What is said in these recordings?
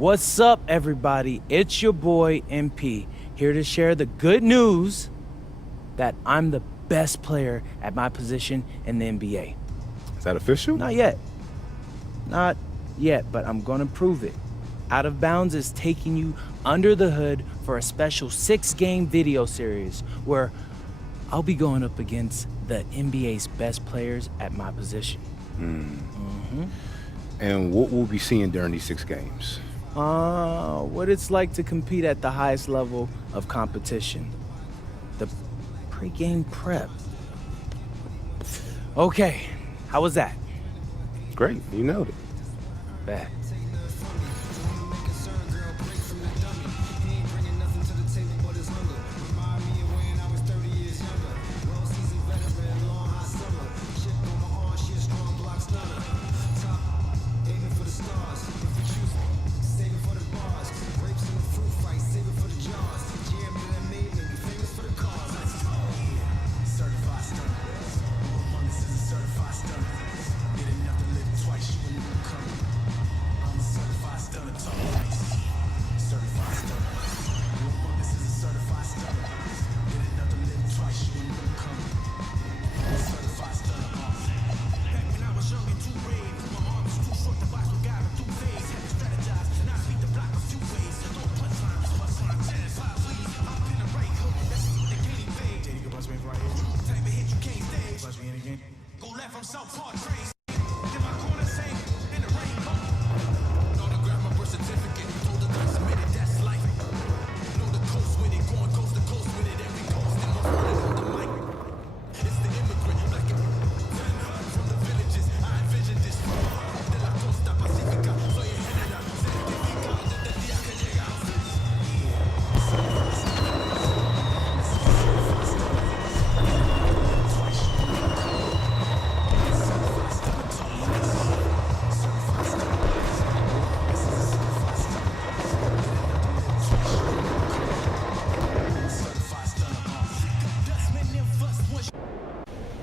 What's up, everybody? It's your boy, MP, here to share the good news that I'm the best player at my position in the NBA. Is that official? Not yet. Not yet, but I'm gonna prove it. Out of Bounds is taking you under the hood for a special 6-game video series where I'll be going up against the NBA's best players at my position. And what we'll be seeing during these 6 games? What it's like to compete at the highest level of competition. The pre-game prep. Okay, how was that? Great, you nailed it. Bet.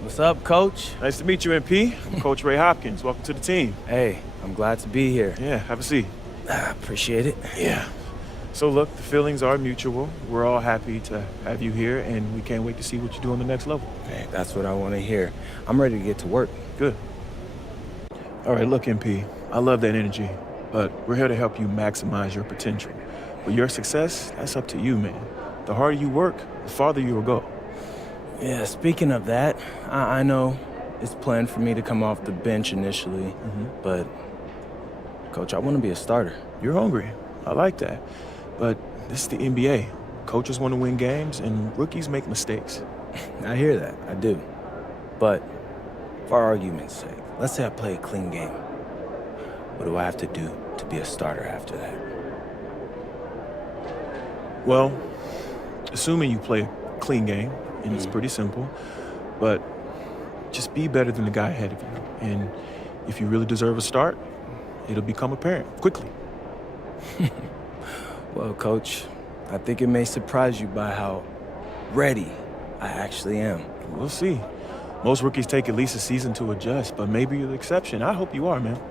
What's up, Coach? Nice to meet you, MP. I'm Coach Ray Hopkins. Welcome to the team. Hey, I'm glad to be here. Yeah, have a seat. Appreciate it. Yeah. So look, the feelings are mutual. We're all happy to have you here, and we can't wait to see what you do on the next level. Hey, that's what I want to hear. I'm ready to get to work. Good. All right, look, MP, I love that energy, but we're here to help you maximize your potential. But your success, that's up to you, man. The harder you work, the farther you'll go. Yeah, speaking of that, I know it's planned for me to come off the bench initially, but, Coach, I want to be a starter. You're hungry. I like that. But this is the NBA. Coaches want to win games, and rookies make mistakes. I hear that, I do. But, for argument's sake, let's say I play a clean game. What do I have to do to be a starter after that? Well, assuming you play a clean game, and it's pretty simple, but just be better than the guy ahead of you. And if you really deserve a start, it'll become apparent quickly. Well, Coach, I think it may surprise you by how ready I actually am. We'll see. Most rookies take at least a season to adjust, but maybe you're the exception. I hope you are, man.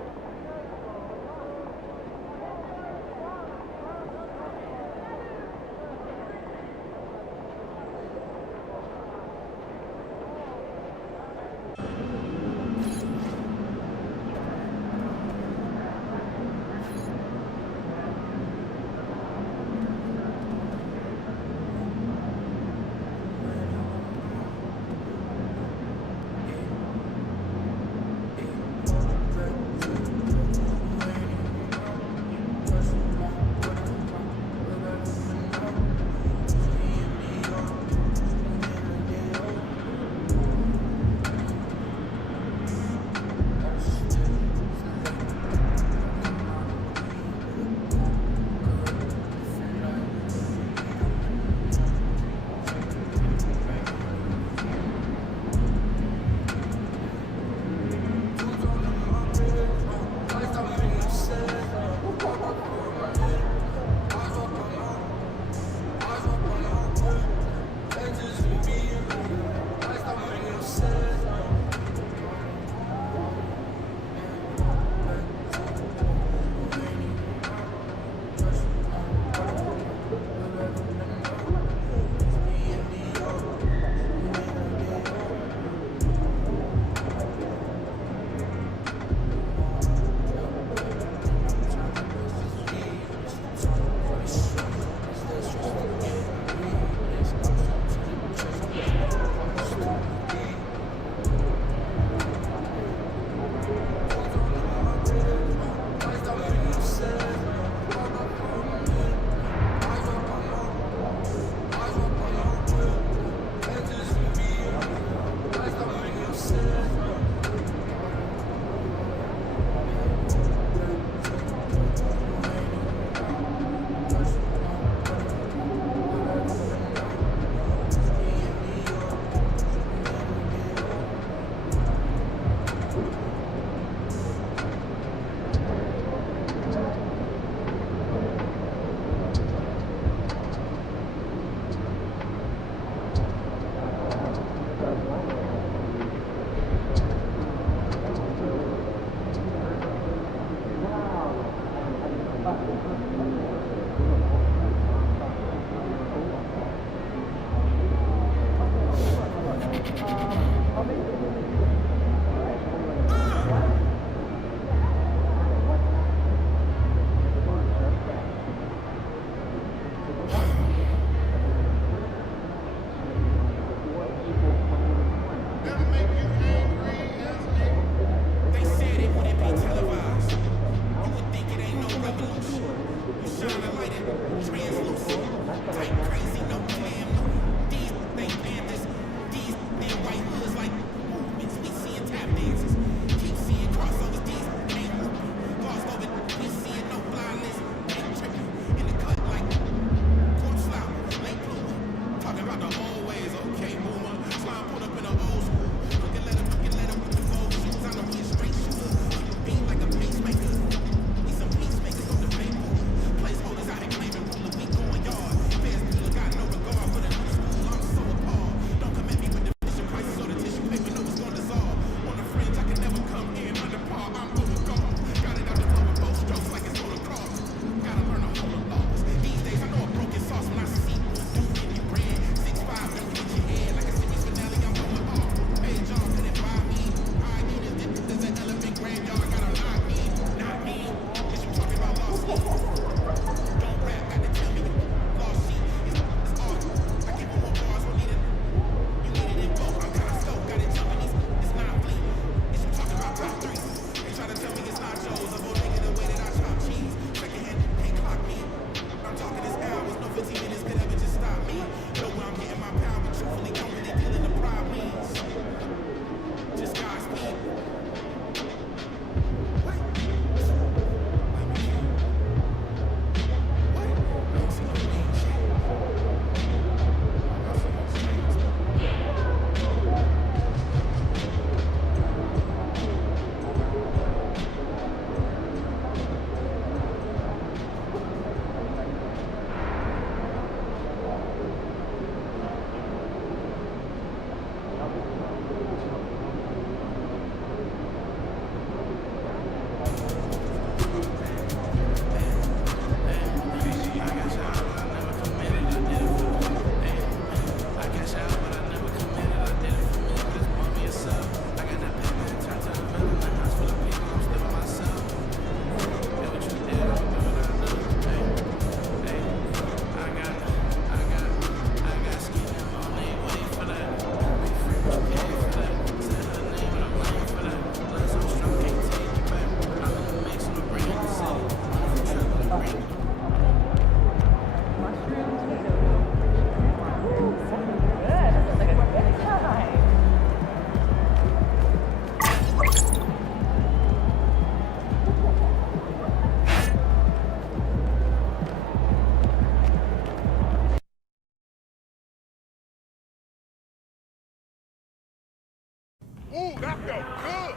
Ooh, that felt good.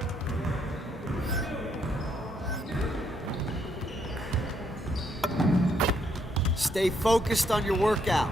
Stay focused on your workout.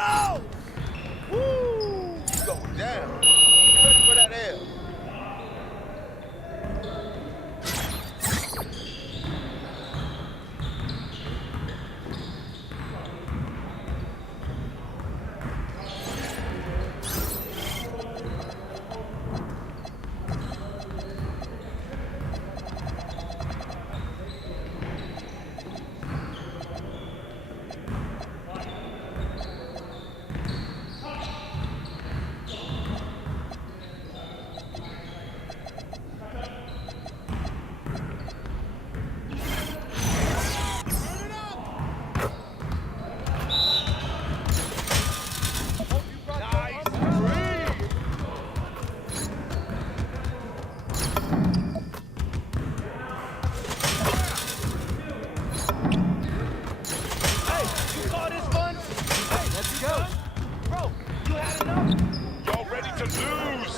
go! Woo! You going down. You ready for that L? Y'all ready to lose?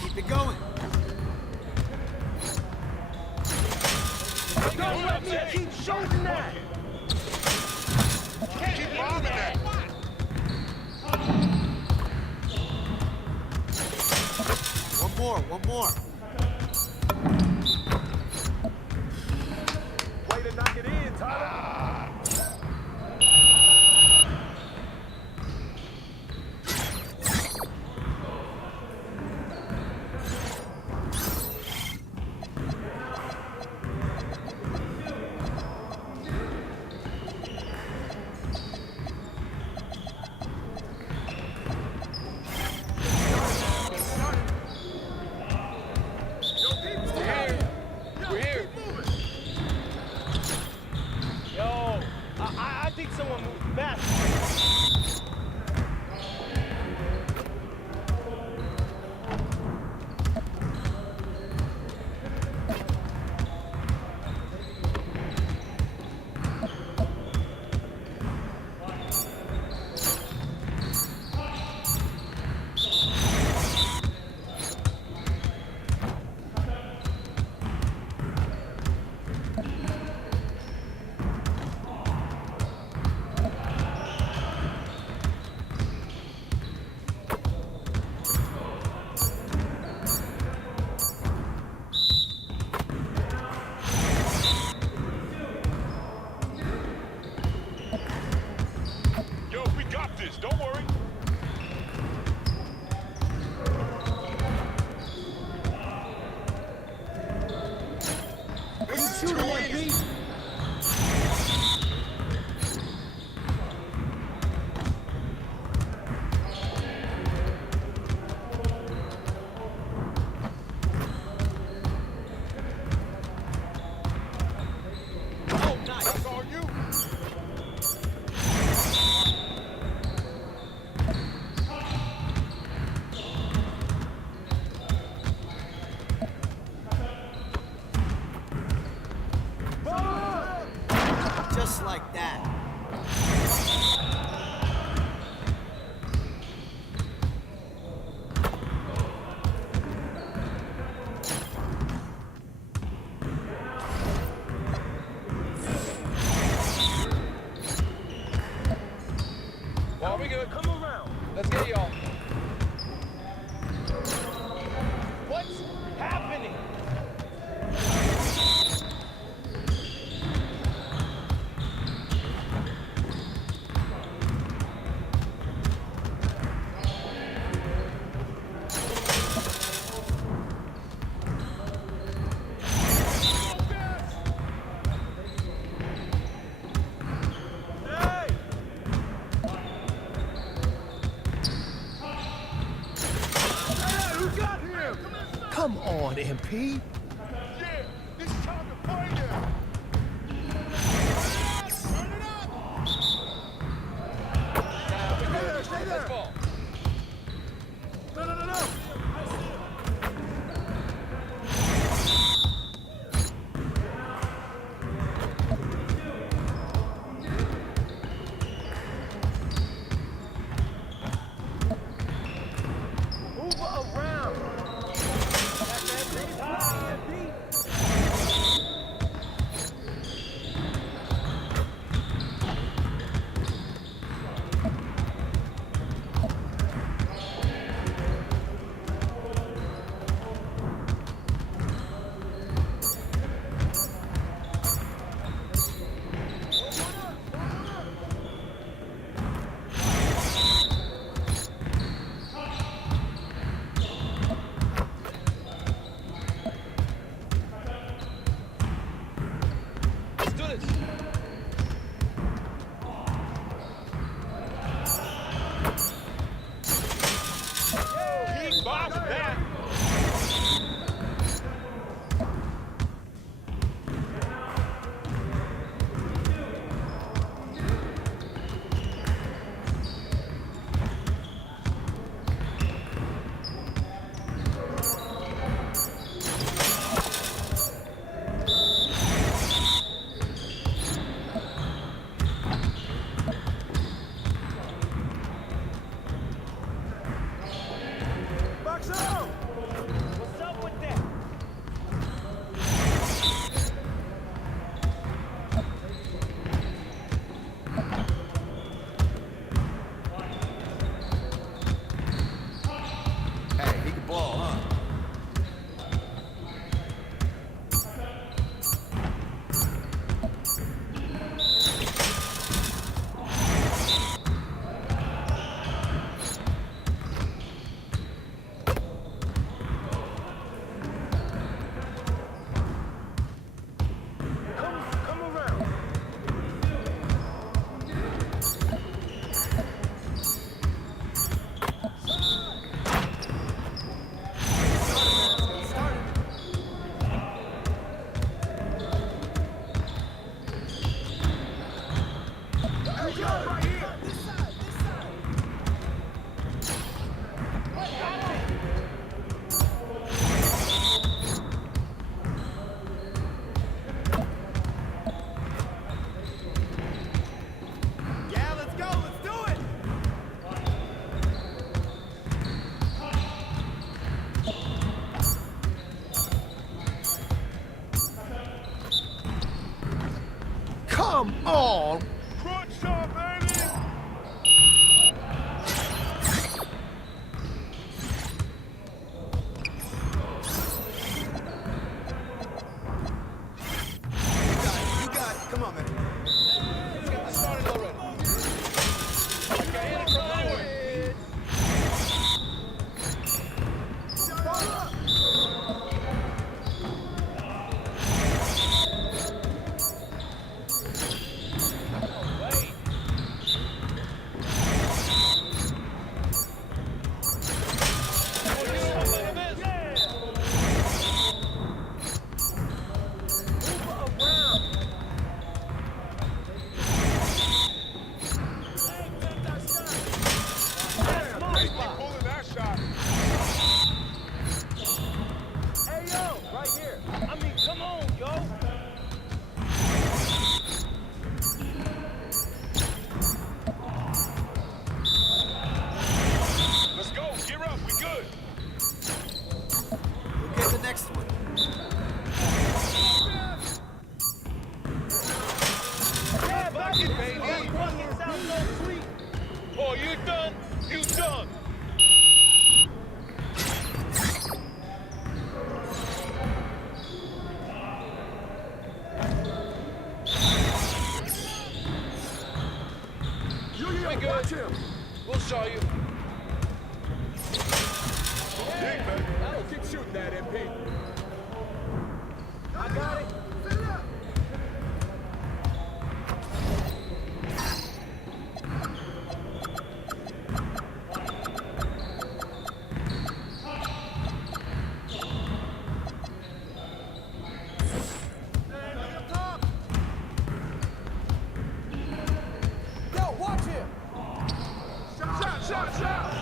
Keep it going. Don't let me keep shooting that! Keep bombing that! One more. Way to knock it in, Tyler. I think someone moved fast. Yo, we got this. Don't worry. Shoot one, Pete. That's all you. Just like that. Well, we good. Come around. Let's get y'all. What's happening? Come on, MP. Yeah, it's time to find him. Turn it up. Stay there. Let's ball. No. Come on! Crunch time, baby! You got it. Come on, man. Let's get this started already. Got your hand across the way. Hey, keep pulling that shot. Hey, yo, right here. I mean, come on, yo. Let's go. Gear up. We good. We'll get the next one. Yeah, Fuck it, baby. It sounds so sweet. Oh, you done? You done? We good. We'll show you. Dig, baby. That'll keep shooting that MP. I got it. Yo, watch him. Shot, shot, shot!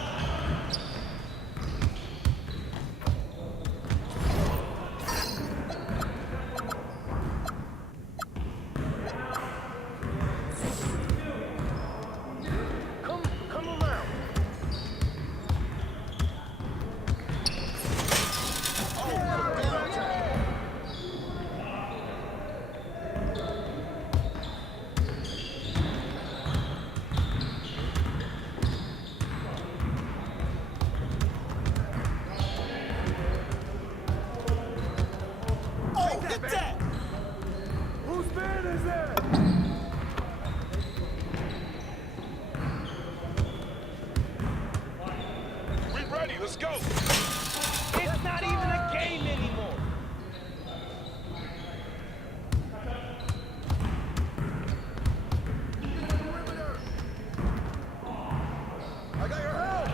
Come around. Oh, get that! Whose man is that? We ready. Let's go. It's not even a game anymore. I got your help!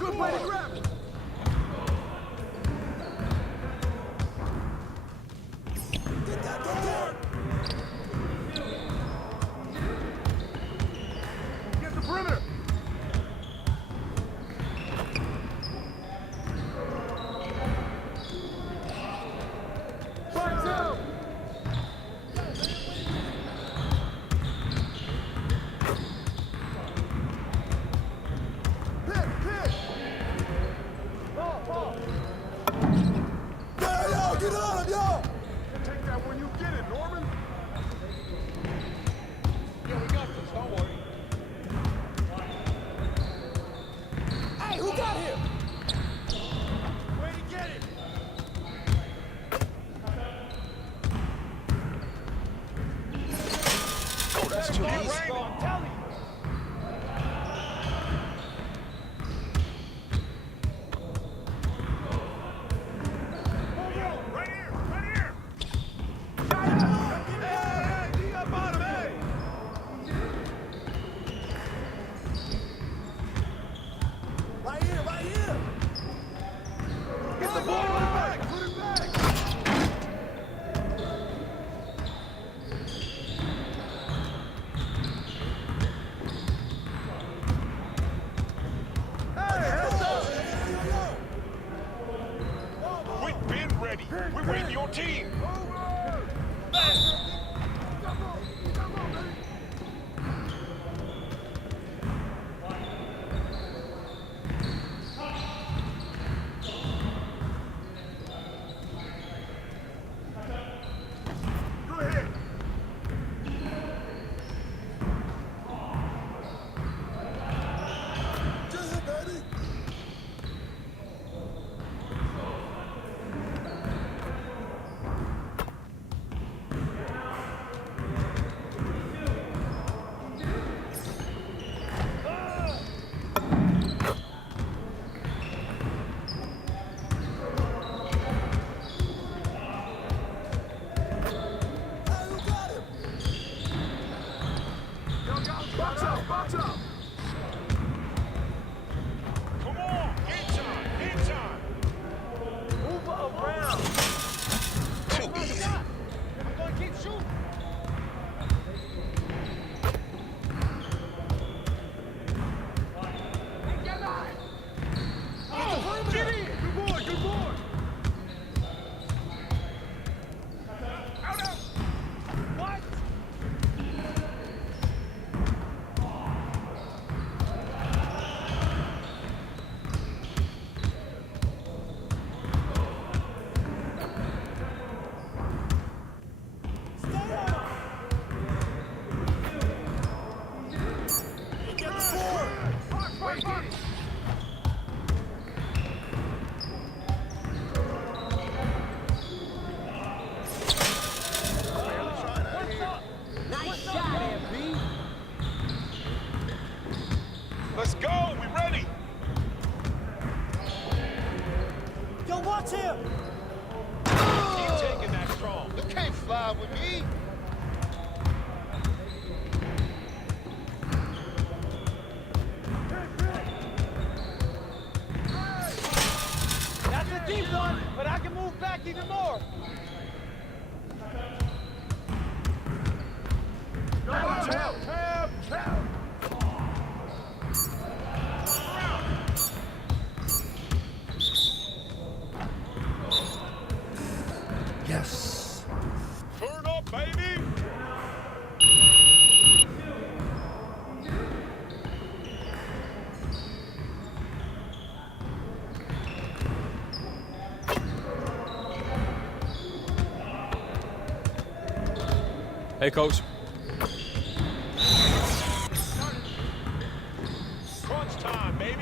Good way to grab it! Get that! Get the perimeter. Box out! Hit! Hit! Ball. Yo, get on him, yo! Take that when you get it, Norman. Yeah, we got this. Don't worry. Hey, who got him? Way to get it. Oh, that's too Ball, easy. I'm telling you. Right here. Right here. Hey, you got bottom, hey! Right here, right here! Get the ball, put it back, put it back! Hey, heads up! We've been ready. We're waiting your team. Slide with me. That's a deep one, but I can move back even more. Yes. Turn up, baby. Hey, coach. Crunch time, baby.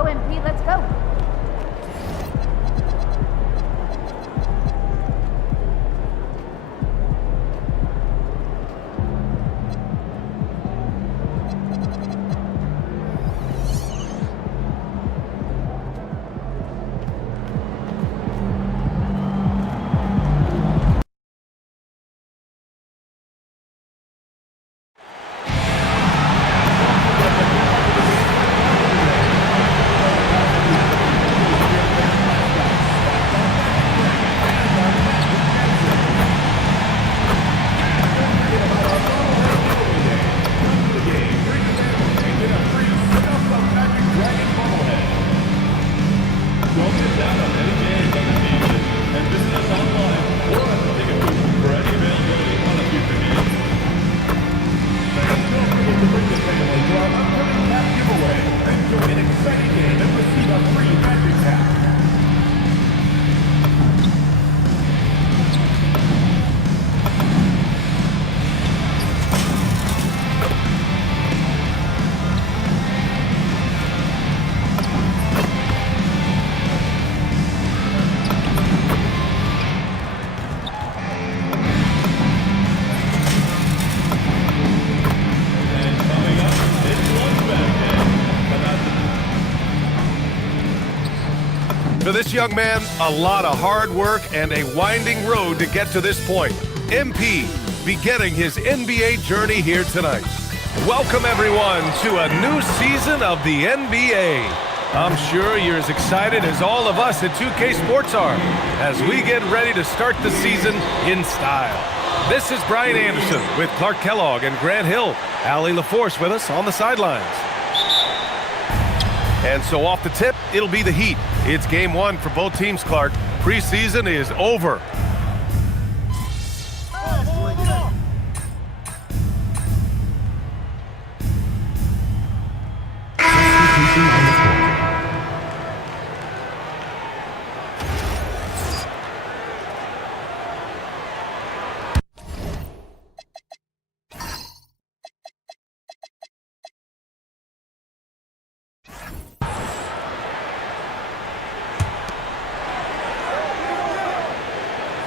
go, MP, let's go. For this young man, a lot of hard work and a winding road to get to this point. MP beginning his NBA journey here tonight. Welcome everyone to a new season of the NBA. I'm sure you're as excited as all of us at 2K Sports are as we get ready to start the season in style. This is Brian Anderson with Clark Kellogg and Grant Hill. Allie LaForce with us on the sidelines. And so off the tip, it'll be the Heat. It's game one for both teams, Clark. Preseason is over.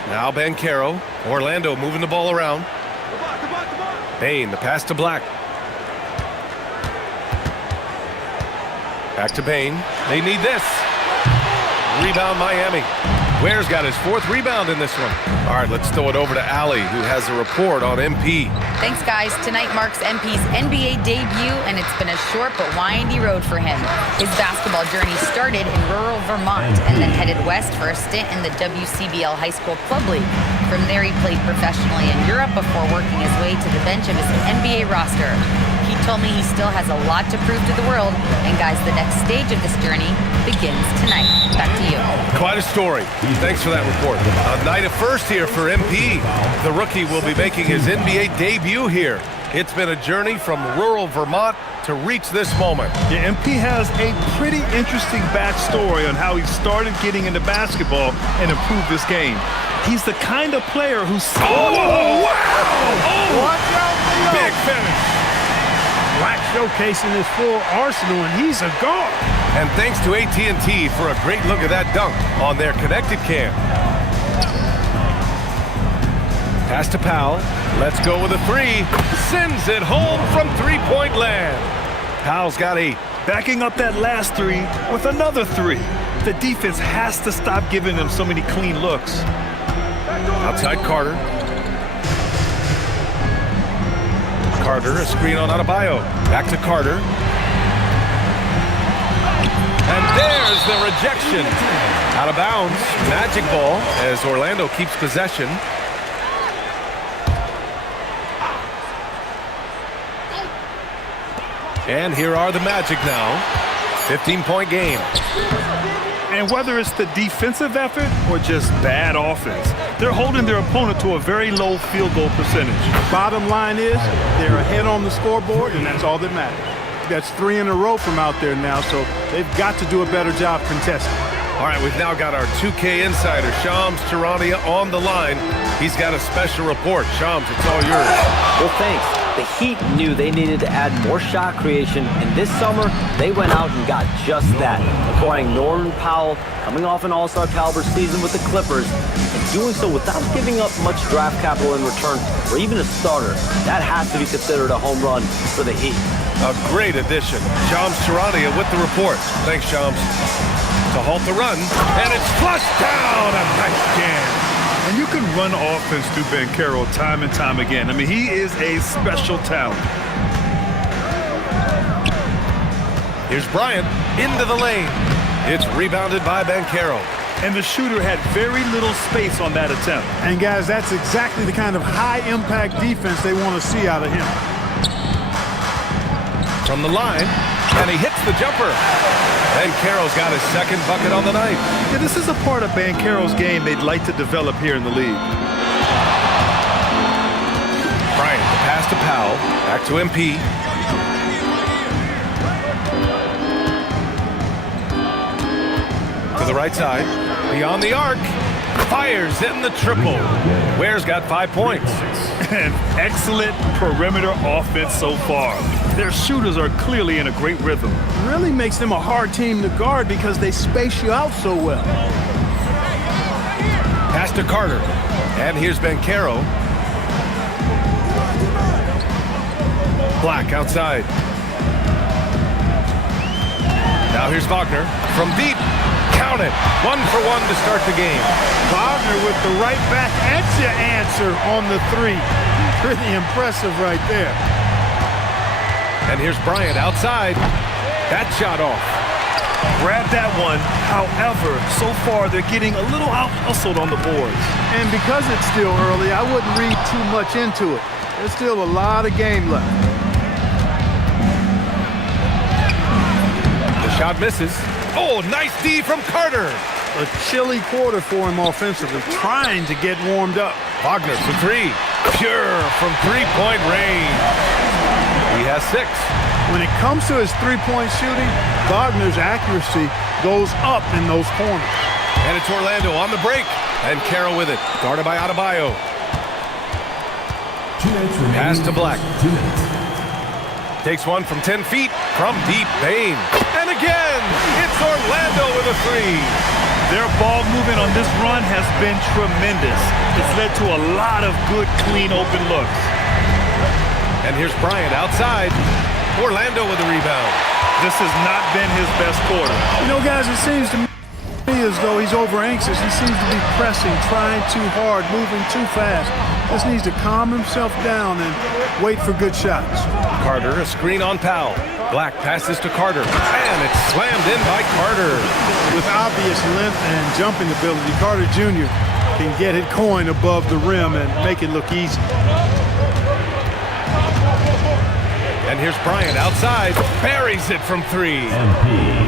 Now Banchero. Orlando moving the ball around. Bain, the pass to Black. Back to Bain. They need this. Rebound Miami. Ware's got his fourth rebound in this one. All right, let's throw it over to Allie, who has a report on MP. Thanks, guys. Tonight marks MP's NBA debut, and it's been a short but windy road for him. His basketball journey started in rural Vermont and then headed west for a stint in the WCBL High School Club League. From there, he played professionally in Europe before working his way to the bench of his NBA roster. He told me he still has a lot to prove to the world, and guys, the next stage of this journey begins tonight. Back to you. Quite a story. Thanks for that report. A night of first here for MP. The rookie will be making his NBA debut here. It's been a journey from rural Vermont to reach this moment. Yeah, MP has a pretty interesting backstory on how he started getting into basketball and improved his game. He's the kind of player who's... Oh, wow! Oh! Watch out, Leo! Big finish. Black showcasing his full arsenal, and he's a guard. And thanks to AT&T for a great look at that dunk on their connected cam. Pass to Powell. Let's go with a three. Sends it home from three-point land. Powell's got 8. Backing up that last three with another 3. The defense has to stop giving them so many clean looks. Outside Carter. Carter, a screen on Adebayo. Back to Carter. And there's the rejection. Out of bounds. Magic ball as Orlando keeps possession. And here are the Magic now. 15-point game. And whether it's the defensive effort or just bad offense, they're holding their opponent to a very low field goal percentage. Bottom line is they're ahead on the scoreboard, and that's all that matters. That's 3 in a row from out there now, so they've got to do a better job contesting. All right, we've now got our 2K insider, Shams Charania, on the line. He's got a special report. Shams, it's all yours. Well, thanks. The Heat knew they needed to add more shot creation, and this summer, they went out and got just that, acquiring Norman Powell, coming off an all-star caliber season with the Clippers, and doing so without giving up much draft capital in return, or even a starter. That has to be considered a home run for the Heat. A great addition. Shams Charania with the report. Thanks, Shams. To halt the run, and it's flushed down. A nice jam. And you can run offense through Banchero time and time again. I mean, he is a special talent. Here's Bryant into the lane. It's rebounded by Banchero. And the shooter had very little space on that attempt. And guys, that's exactly the kind of high-impact defense they want to see out of him. From the line, and he hits the jumper. Banchero's got his second bucket on the night. Yeah, this is a part of Banchero's game they'd like to develop here in the league. Bryant, the pass to Powell, back to MP. To the right side, beyond the arc, fires in the triple. Ware's got 5 points. An excellent perimeter offense so far. Their shooters are clearly in a great rhythm. Really makes them a hard team to guard because they space you out so well. Pass to Carter. And here's Banchero. Black outside. Now here's Wagner from deep. Count it. 1 for 1 to start the game. Wagner with the right back at your answer on the three. Pretty impressive right there. And here's Bryant outside. That shot off. Grab that one. However, so far they're getting a little out-hustled on the boards. And because it's still early, I wouldn't read too much into it. There's still a lot of game left. The shot misses. Oh, nice D from Carter. A chilly quarter for him offensively, trying to get warmed up. Wagner for 3. Pure from three-point range. He has 6. When it comes to his three-point shooting, Wagner's accuracy goes up in those corners. And it's Orlando on the break. And Carroll with it. Guarded by Adebayo. Pass to Black. Takes one from 10 feet from deep Bain. And again, it's Orlando with a 3. Their ball movement on this run has been tremendous. It's led to a lot of good, clean, open looks. And here's Bryant outside. Orlando with the rebound. This has not been his best quarter. You know, guys, it seems to me as though he's over-anxious. He seems to be pressing, trying too hard, moving too fast. Just needs to calm himself down and wait for good shots. Carter, a screen on Powell. Black passes to Carter, and it's slammed in by Carter. With obvious length and jumping ability, Carter Jr. can get it going above the rim and make it look easy. And here's Bryant outside, buries it from 3.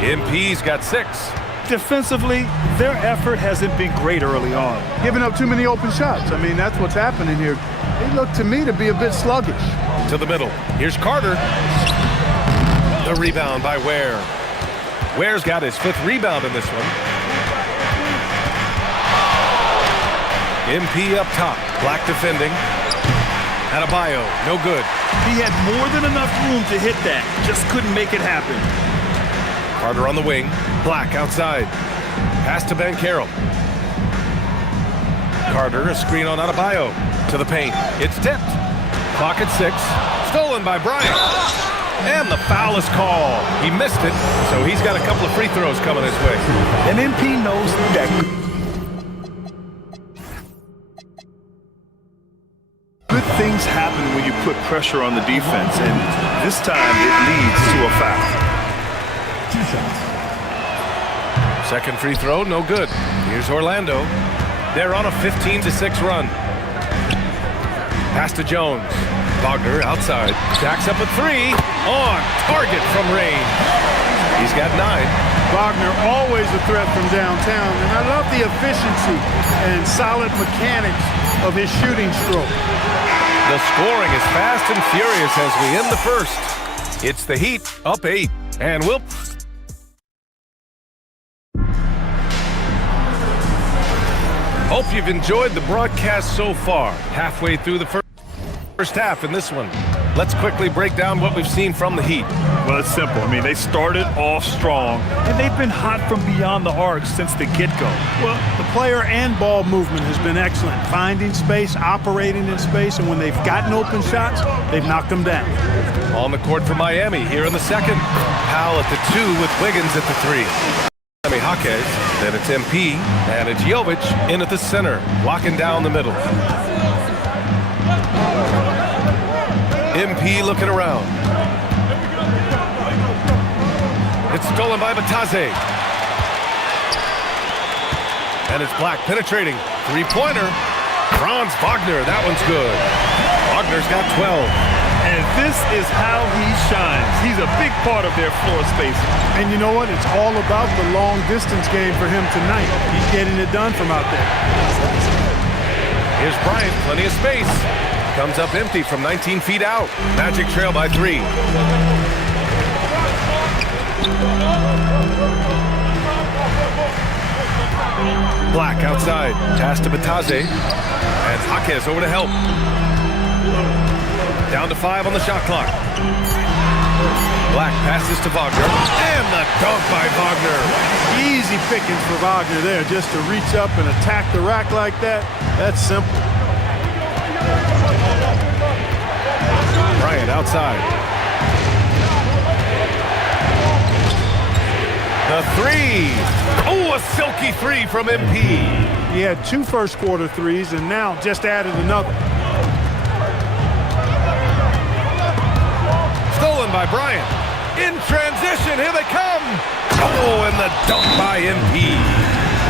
MP's got 6. Defensively, their effort hasn't been great early on. Giving up too many open shots. I mean, that's what's happening here. They look to me to be a bit sluggish. To the middle. Here's Carter. The rebound by Ware. Ware's got his 5th rebound in this one. MP up top. Black defending. Adebayo, no good. He had more than enough room to hit that. Just couldn't make it happen. Carter on the wing. Black outside. Pass to Banchero. Carter, a screen on Adebayo. To the paint. It's tipped. Clock at 6. Stolen by Bryant. And the foul is called. He missed it, so he's got a couple of free throws coming his way. And MP knows that. Good things happen when you put pressure on the defense, and this time it leads to a foul. 2 shots. Second free throw, no good. Here's Orlando. They're on a 15-6 run. Pass to Jones. Wagner outside. Jacks up a 3. On target from range. He's got 9. Wagner always a threat from downtown, and I love the efficiency and solid mechanics of his shooting stroke. The scoring is fast and furious as we end the first. It's the Heat up 8. And we'll... Hope you've enjoyed the broadcast so far. Halfway through the first half in this one. Let's quickly break down what we've seen from the Heat. Well, it's simple. I mean, they started off strong, and they've been hot from beyond the arc since the get-go. Well, the player and ball movement has been excellent. Finding space, operating in space, and when they've gotten open shots, they've knocked them down. On the court for Miami here in the second. Powell at the 2 with Wiggins at the 3. Miami Jaquez, then it's MP, and it's Jovic in at the center, locking down the middle. MP looking around. It's stolen by Batase. And it's Black penetrating. Three-pointer. Franz Wagner, that one's good. Wagner's got 12. And this is how he shines. He's a big part of their floor space. And you know what? It's all about the long-distance game for him tonight. He's getting it done from out there. Here's Bryant, plenty of space. Comes up empty from 19 feet out. Magic trail by 3. Black outside. Pass to Batase. And Jaquez over to help. Down to 5 on the shot clock. Black passes to Wagner. And the dunk by Wagner. Easy pickings for Wagner there, just to reach up and attack the rack like that. That's simple. Bryant outside. The 3. Oh, a silky 3 from MP. He had 2 first-quarter threes and now just added another. Stolen by Bryant. In transition, here they come. Oh, and the dunk by MP.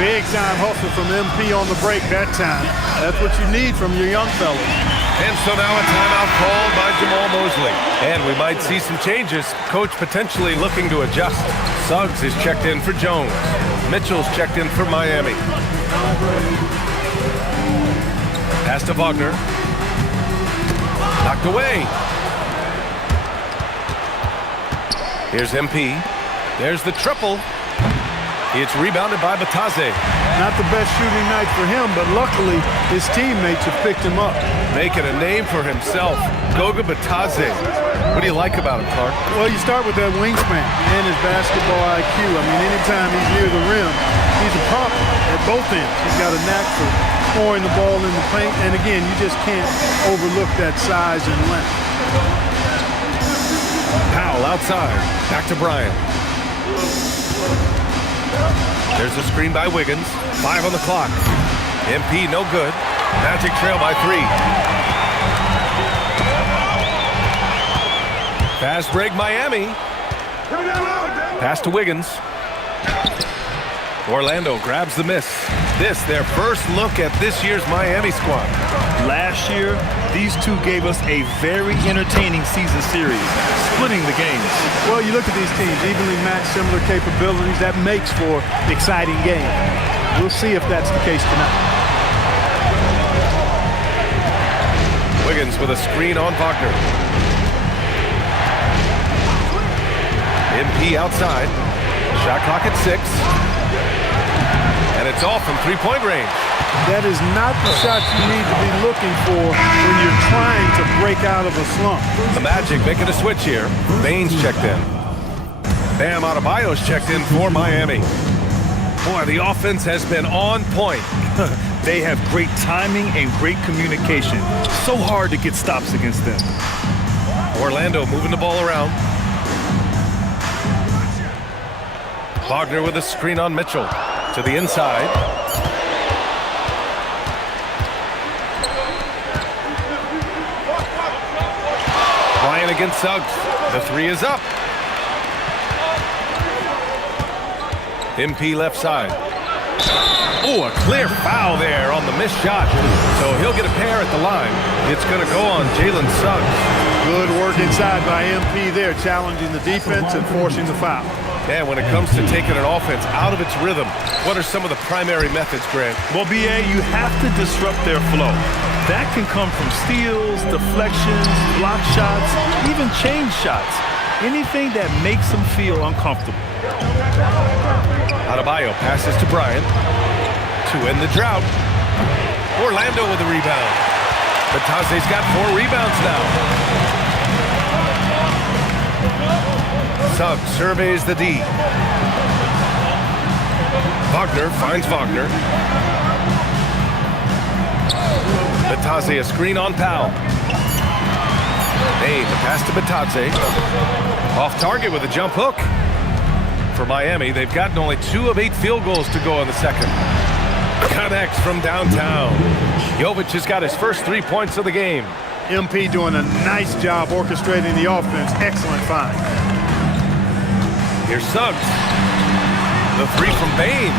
Big-time hustle from MP on the break that time. That's what you need from your young fellas. And so now a timeout called by Jamal Mosley. And we might see some changes. Coach potentially looking to adjust. Suggs is checked in for Jones. Mitchell's checked in for Miami. Pass to Wagner. Knocked away. Here's MP. There's the triple. It's rebounded by Batase. Not the best shooting night for him, but luckily his teammates have picked him up. Making a name for himself, Goga Batase. What do you like about him, Clark? Well, you start with that wingspan and his basketball IQ. I mean, anytime he's near the rim, he's a problem at both ends. He's got a knack for scoring the ball in the paint, and again, you just can't overlook that size and length. Powell outside. Back to Bryant. There's a screen by Wiggins. 5 on the clock. MP no good. Magic trail by 3. Fast break Miami. Pass to Wiggins. Orlando grabs the miss. This, their first look at this year's Miami squad. Last year, these two gave us a very entertaining season series, splitting the games. Well, you look at these teams, evenly matched, similar capabilities. That makes for exciting games. We'll see if that's the case tonight. Wiggins with a screen on Wagner. MP outside. Shot clock at 6. And it's off from three-point range. That is not the shot you need to be looking for when you're trying to break out of a slump. The Magic making a switch here. Baines checked in. Bam Adebayo's checked in for Miami. Boy, the offense has been on point. They have great timing and great communication. So hard to get stops against them. Orlando moving the ball around. Wagner with a screen on Mitchell. To the inside. Bryant against Suggs. The 3 is up. MP left side. Oh, a clear foul there on the missed shot. So he'll get a pair at the line. It's going to go on Jalen Suggs. Good work inside by MP there, challenging the defense and forcing the foul. Yeah, when it comes to taking an offense out of its rhythm, what are some of the primary methods, Grant? Well, BA, you have to disrupt their flow. That can come from steals, deflections, block shots, even change shots. Anything that makes them feel uncomfortable. Adebayo passes to Bryant to end the drought. Orlando with a rebound. Batase's got 4 rebounds now. Suggs surveys the D. Wagner finds Wagner. Batadze a screen on Powell. Hey, the pass to Batadze. Off target with a jump hook. For Miami, they've gotten only 2 of 8 field goals to go in the second. Connects from downtown. Jovic has got his first 3 points of the game. MP doing a nice job orchestrating the offense. Excellent find. Here's Suggs. The 3 from Bain.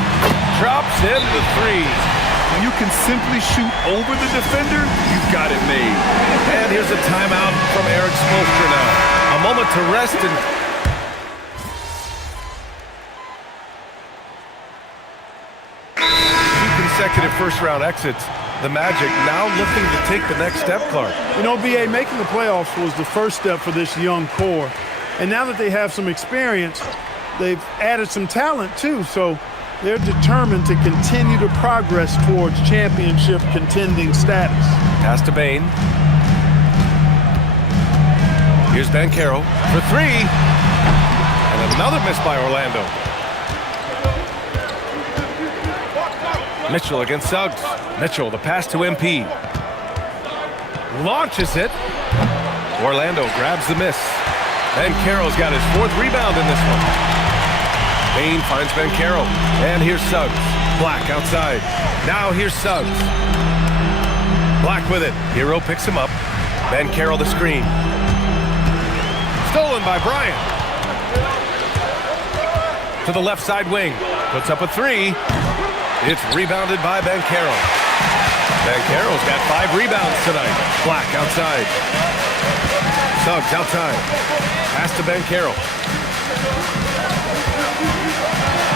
Drops in the 3. When you can simply shoot over the defender, you've got it made. And here's a timeout from Eric Spoelstra now. A moment to rest and... 2 consecutive first-round exits. The Magic now looking to take the next step, Clark. You know, B.A., making the playoffs was the first step for this young core. And now that they have some experience, they've added some talent, too. So they're determined to continue to progress towards championship contending status. Pass to Bain. Here's Banchero for 3. And another miss by Orlando. Mitchell against Suggs. Mitchell, the pass to MP. Launches it. Orlando grabs the miss. Banchero's got his 4th rebound in this one. Bain finds Banchero. And here's Suggs. Black outside. Now here's Suggs. Black with it. Hero picks him up. Banchero the screen. Stolen by Bryant. To the left side wing. Puts up a 3. It's rebounded by Banchero. Banchero's got 5 rebounds tonight. Black outside. Suggs outside. Pass to Banchero.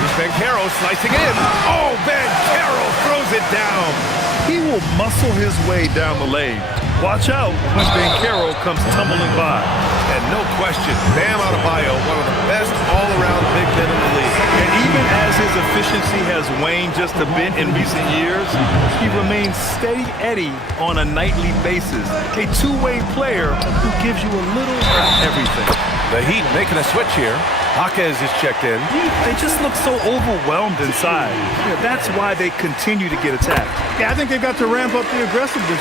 Here's Banchero slicing in. Oh, Banchero throws it down. He will muscle his way down the lane. Watch out when Banchero comes tumbling by. And no question, Bam Adebayo, one of the best all-around big men in the league. And even as his efficiency has waned just a bit in recent years, he remains steady Eddie on a nightly basis. A two-way player who gives you a little of everything. The Heat making a switch here. Jaquez is checked in. They just look so overwhelmed inside. Yeah, that's why they continue to get attacked. Yeah, I think they've got to ramp up the aggressiveness.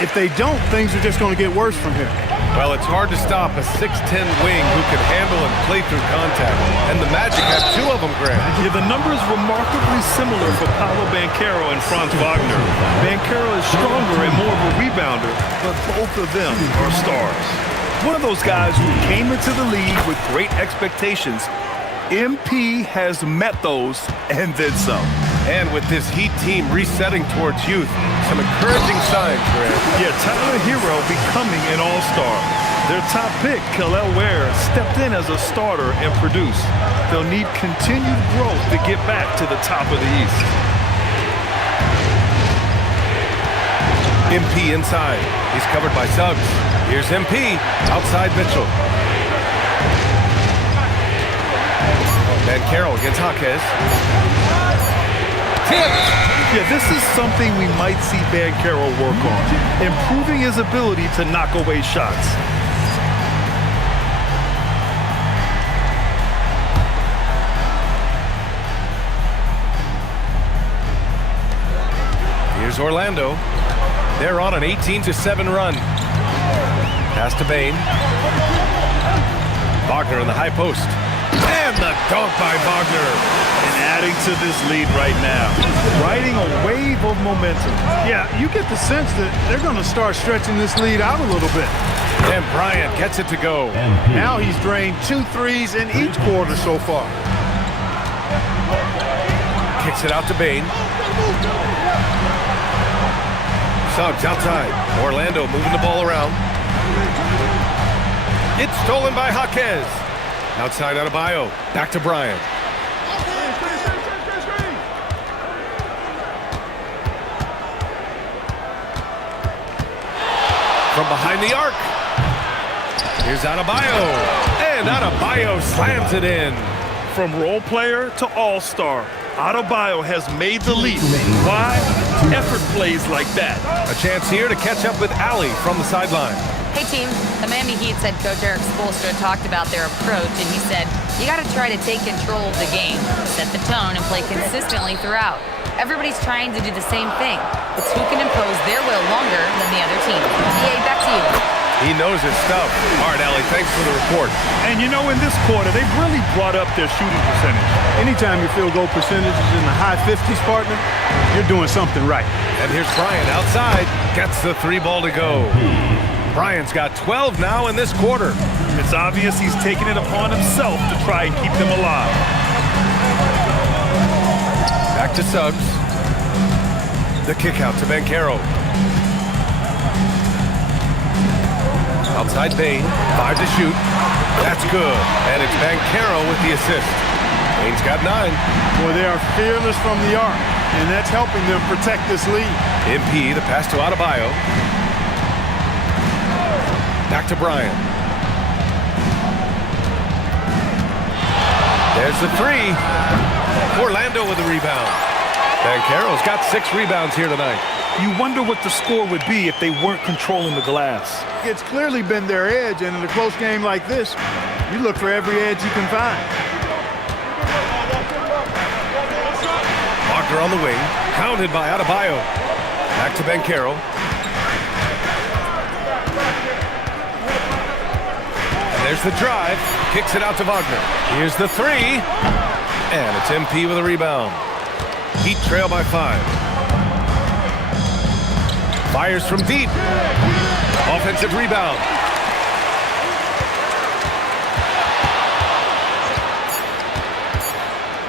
If they don't, things are just going to get worse from here. Well, it's hard to stop a 6'10 wing who can handle and play through contact. And the Magic have 2 of them, Grant. Yeah, the numbers remarkably similar for Paolo Banchero and Franz Wagner. Banchero is stronger and more of a rebounder, but both of them are stars. One of those guys who came into the league with great expectations. MP has met those and then some. And with this Heat team resetting towards youth, some encouraging signs, Grant. Yeah, Tyler Hero becoming an all-star. Their top pick, Kel'el Ware, stepped in as a starter and produced. They'll need continued growth to get back to the top of the East. MP inside. He's covered by Suggs. Here's MP. Outside Mitchell. Banchero against Jaquez. Yeah, this is something we might see Banchero work on, improving his ability to knock away shots. Here's Orlando. They're on an 18-7 run. Pass to Bain. Wagner in the high post. And the dunk by Wagner. And adding to this lead right now. Riding a wave of momentum. Yeah, you get the sense that they're going to start stretching this lead out a little bit. And Bryant gets it to go. Now he's drained 2 threes in each quarter so far. Kicks it out to Bain. Suggs outside. Orlando moving the ball around. It's stolen by Jaquez. Outside Adebayo. Back to Bryant. From behind the arc. Here's Adebayo. And Adebayo slams it in. From role player to all-star, Adebayo has made the leap. Why? Effort plays like that. A chance here to catch up with Allie from the sideline. Hey, team. The Miami Heat's head coach Eric Spoelstra talked about their approach, and he said, you got to try to take control of the game, set the tone, and play consistently throughout. Everybody's trying to do the same thing. It's who can impose their will longer than the other team. EA, back to you. He knows his stuff. All right, Allie, thanks for the report. And you know, in this quarter, they've really brought up their shooting percentage. Anytime your field goal percentage is in the high 50s, partner, you're doing something right. And here's Bryant outside. Gets the 3 ball to go. Bryant's got 12 now in this quarter. It's obvious he's taking it upon himself to try and keep them alive. Back to Suggs. The kick out to Banchero. Outside Bain, 5 to shoot. That's good. And it's Banchero with the assist. Bain's got 9. Boy, they are fearless from the arc, and that's helping them protect this lead. MP, the pass to Adebayo. Back to Bryant. There's the 3. Orlando with the rebound. Banchero's got 6 rebounds here tonight. You wonder what the score would be if they weren't controlling the glass. It's clearly been their edge, and in a close game like this, you look for every edge you can find. Wagner on the wing, pounded by Adebayo. Back to Banchero. And there's the drive, kicks it out to Wagner. Here's the 3, and it's MP with a rebound. Heat trail by 5. Fires from deep. Offensive rebound.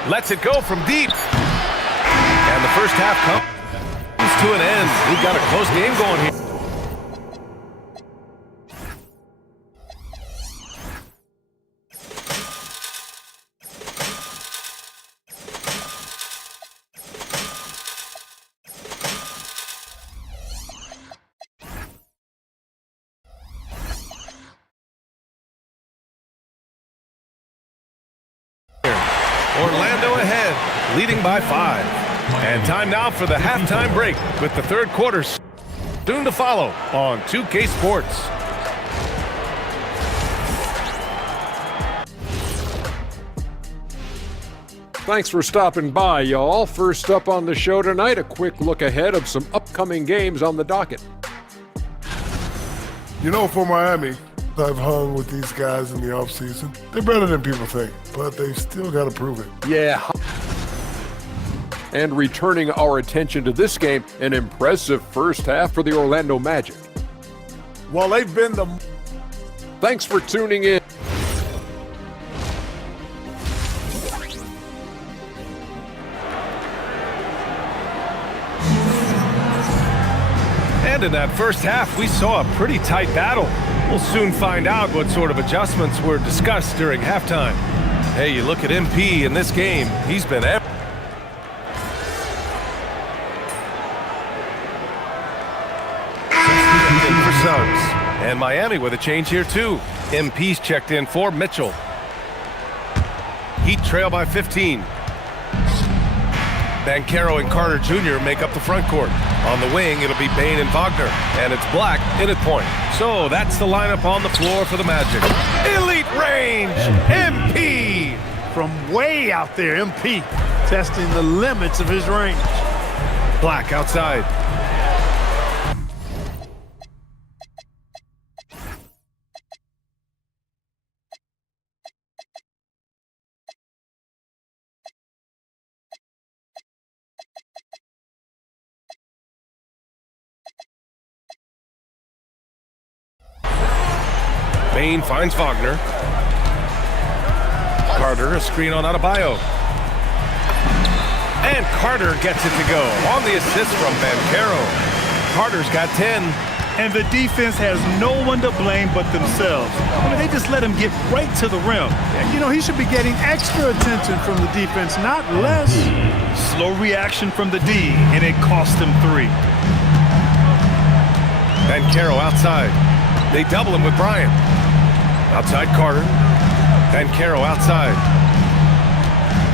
Lets it go from deep. And the first half comes to an end. We've got a close game going here. Orlando ahead, leading by 5. And time now for the halftime break with the third quarter soon to follow on 2K Sports. Thanks for stopping by, y'all. First up on the show tonight, a quick look ahead of some upcoming games on the docket. You know, for Miami, I've hung with these guys in the offseason. They're better than people think, but they've still got to prove it. Yeah. And returning our attention to this game, an impressive first half for the Orlando Magic. Well, they've been the... Thanks for tuning in. And in that first half, we saw a pretty tight battle. We'll soon find out what sort of adjustments were discussed during halftime. Hey, you look at MP in this game, he's been for Suggs. And Miami with a change here too. MP's checked in for Mitchell. Heat trail by 15. Banchero and Carter Jr. make up the front court. On the wing, it'll be Bain and Wagner. And it's Black in at point. So that's the lineup on the floor for the Magic. Elite range, MP. From way out there, MP testing the limits of his range. Black outside. Bain finds Wagner. Carter, a screen on Adebayo. And Carter gets it to go on the assist from Banchero. Carter's got 10. And the defense has no one to blame but themselves. I mean, they just let him get right to the rim. And, you know, he should be getting extra attention from the defense, not less. Slow reaction from the D, and it cost him 3. Banchero outside. They double him with Bryant. Outside Carter. Banchero outside.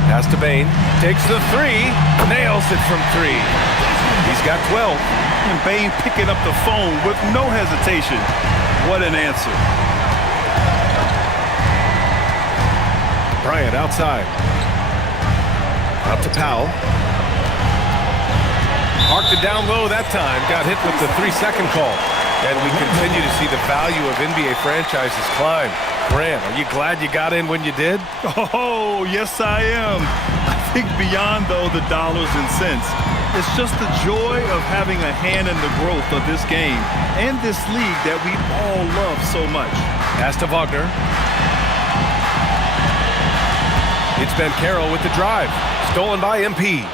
Pass to Bain. Takes the 3. Nails it from 3. He's got 12. And Bain picking up the phone with no hesitation. What an answer. Bryant outside. Out to Powell. Parked it down low that time. Got hit with the 3-second call. And we continue to see the value of NBA franchises climb. Grant, are you glad you got in when you did? Oh, yes, I am. I think beyond, though, the dollars and cents, it's just the joy of having a hand in the growth of this game and this league that we all love so much. Pass to Wagner. It's Ben Carroll with the drive. Stolen by MP.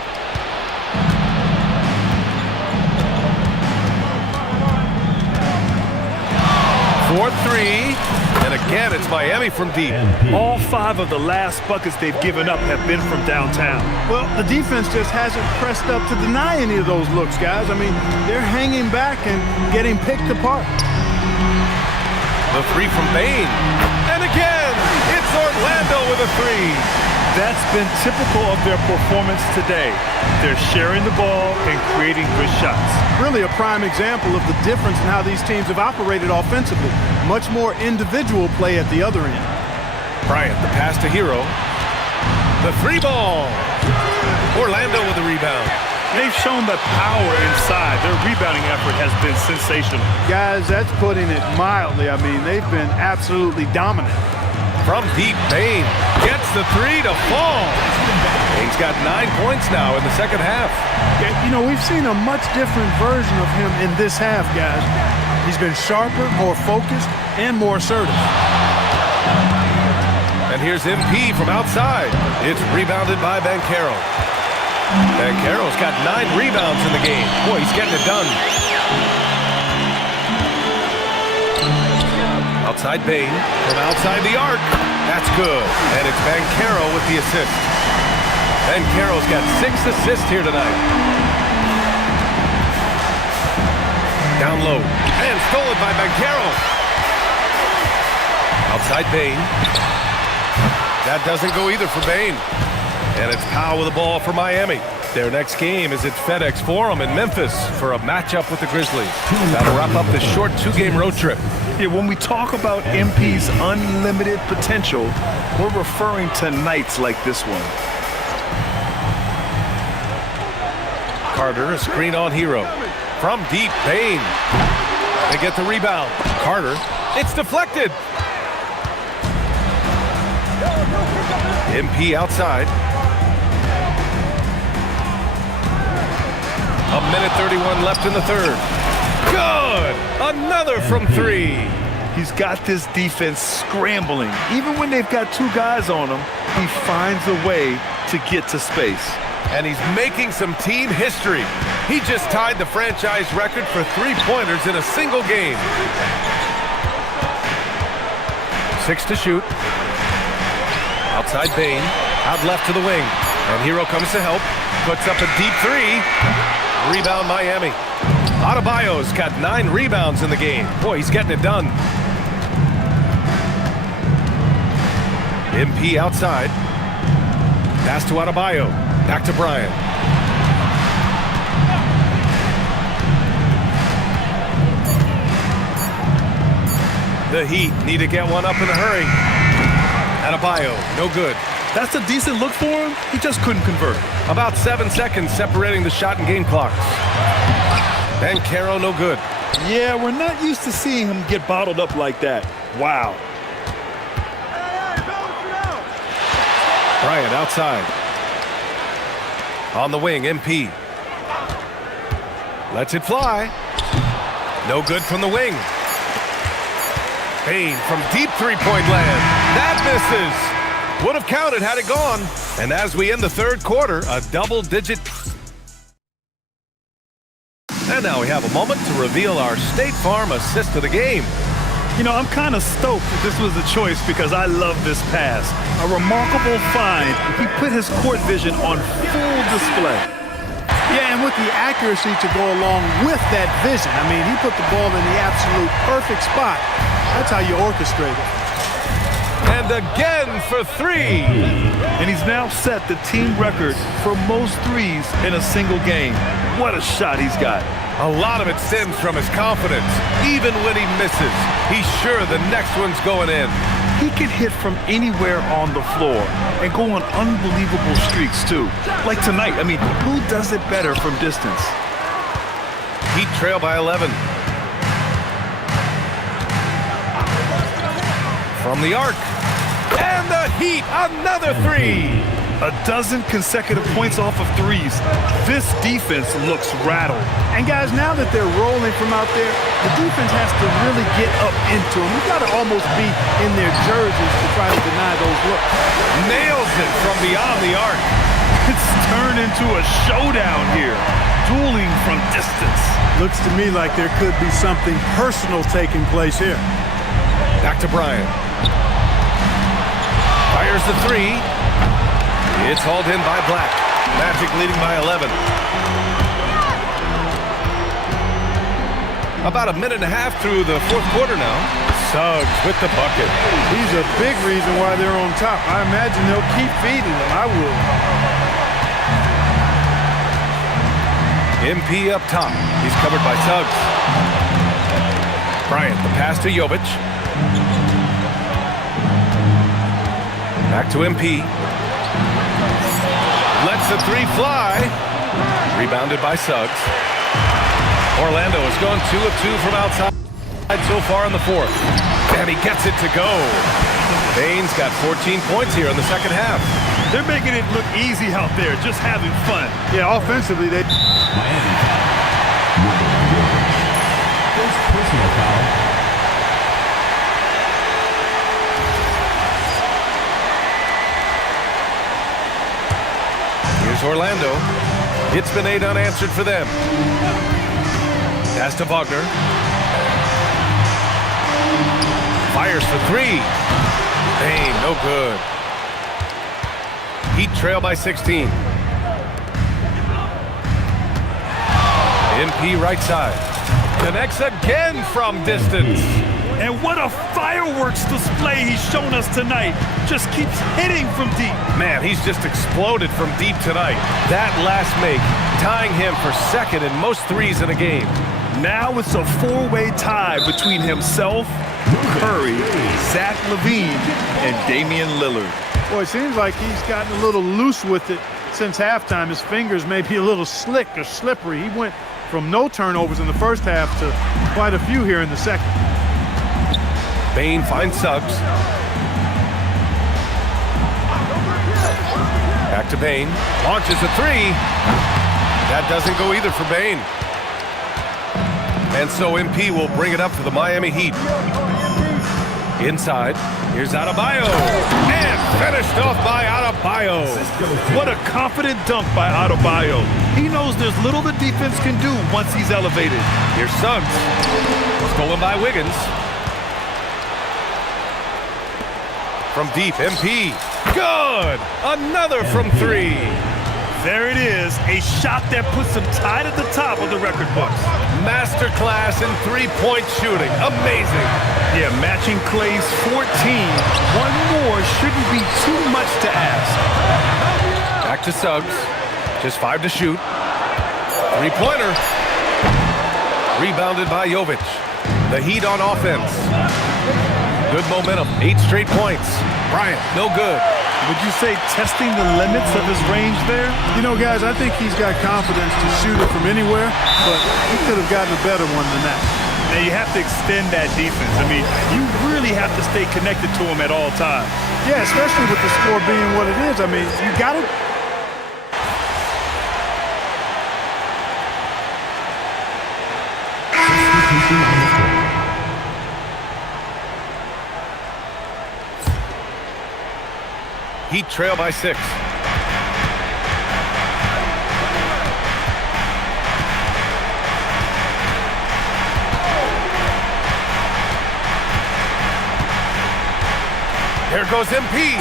Fourth three, and again it's Miami from deep. All 5 of the last buckets they've given up have been from downtown. Well, the defense just hasn't pressed up to deny any of those looks, guys. I mean, they're hanging back and getting picked apart. The three from Bain. And again, it's Orlando with a three. That's been typical of their performance today. They're sharing the ball and creating good shots. Really a prime example of the difference in how these teams have operated offensively. Much more individual play at the other end. Bryant, the pass to Hero. The three ball. Orlando with the rebound. They've shown the power inside. Their rebounding effort has been sensational. Guys, that's putting it mildly. I mean, they've been absolutely dominant. From deep, Bain gets the three to fall. Bain's got 9 points now in the second half. You know, we've seen a much different version of him in this half, guys. He's been sharper, more focused, and more assertive. And here's MP from outside. It's rebounded by Ben Carroll. Ben Carroll's got 9 rebounds in the game. Boy, he's getting it done. Outside Bain, from outside the arc. That's good. And it's Ben Carroll with the assist. Ben Carroll's got 6 assists here tonight. Down low. And stolen by Ben Carroll. Outside Bain. That doesn't go either for Bain. And it's Powell with the ball for Miami. Their next game is at FedEx Forum in Memphis for a matchup with the Grizzlies. That'll wrap up this short 2-game road trip. Yeah, when we talk about MP's unlimited potential, we're referring to nights like this one. Carter, a screen on Hero. From deep, Bain. They get the rebound. Carter, it's deflected. MP outside. A minute 31 left in the third. Good! Another from 3. He's got this defense scrambling. Even when they've got 2 guys on him, he finds a way to get to space. And he's making some team history. He just tied the franchise record for 3-pointers in a single game. 6 to shoot. Outside Bain. Out left to the wing. And Hero comes to help. Puts up a deep 3. Rebound Miami. Adebayo's got 9 rebounds in the game. Boy, he's getting it done. MP outside. Pass to Adebayo. Back to Bryant. The Heat need to get one up in a hurry. Adebayo, no good. That's a decent look for him. He just couldn't convert. About 7 seconds separating the shot and game clocks. Ben Carroll, no good. Yeah, we're not used to seeing him get bottled up like that. Wow. Bryant outside. On the wing, MP. Lets it fly. No good from the wing. Bain from deep 3-point land. That misses. Would have counted had it gone. And as we end the third quarter, a double-digit. And now we have a moment to reveal our State Farm assist of the game. You know, I'm kind of stoked that this was a choice because I love this pass. A remarkable find. He put his court vision on full display. Yeah, and with the accuracy to go along with that vision. I mean, he put the ball in the absolute perfect spot. That's how you orchestrate it. And again for 3. And he's now set the team record for most threes in a single game. What a shot he's got. A lot of it stems from his confidence. Even when he misses, he's sure the next one's going in. He can hit from anywhere on the floor and go on unbelievable streaks, too. Like tonight, I mean, who does it better from distance? Heat trail by 11. From the arc. And the Heat, another three. A dozen consecutive points off of threes. This defense looks rattled. And guys, now that they're rolling from out there, the defense has to really get up into them. We've got to almost be in their jerseys to try to deny those looks. Nails it from beyond the arc. It's turned into a showdown here. Dueling from distance. Looks to me like there could be something personal taking place here. Back to Bryant. Fires the three. It's hauled in by Black. Magic leading by 11. About a minute and a half through the fourth quarter now. Suggs with the bucket. He's a big reason why they're on top. I imagine they'll keep feeding them. I would. MP up top. He's covered by Suggs. Bryant, the pass to Jovic. Back to MP. Lets the three fly. Rebounded by Suggs. Orlando has gone 2 of 2 from outside so far in the fourth. And he gets it to go. Bane's got 14 points here in the second half. They're making it look easy out there, just having fun. Yeah, offensively, they... Miami. First personal foul. Here's Orlando. It's been 8 unanswered for them. Pass to Wagner. Fires for 3. Bane, no good. Heat trail by 16. MP right side. Connects again from distance. And what a fireworks display he's shown us tonight. Just keeps hitting from deep. Man, he's just exploded from deep tonight. That last make, tying him for second in most threes in a game. Now it's a 4-way tie between himself, Curry, Zach LaVine, and Damian Lillard. Boy, it seems like he's gotten a little loose with it since halftime. His fingers may be a little slick or slippery. He went from no turnovers in the first half to quite a few here in the second. Bane finds Suggs. Back to Bane. Launches a 3. That doesn't go either for Bane. And so MP will bring it up for the Miami Heat. Inside, here's Adebayo. And finished off by Adebayo. What a confident dunk by Adebayo. He knows there's little the defense can do once he's elevated. Here's Suggs. Stolen by Wiggins. From deep, MP. Good! Another from 3. There it is, a shot that puts him tied at the top of the record books. Masterclass in three-point shooting. Amazing. Yeah, matching Clay's 14. One more shouldn't be too much to ask. Back to Suggs. Just 5 to shoot. Three-pointer. Rebounded by Jovic. The Heat on offense. Good momentum. 8 straight points. Bryant, no good. Would you say testing the limits of his range there? You know, guys, I think he's got confidence to shoot it from anywhere, but he could have gotten a better one than that. Now, you have to extend that defense. I mean, you really have to stay connected to him at all times. Yeah, especially with the score being what it is. I mean, you got to... Heat trail by 6. Here goes MP.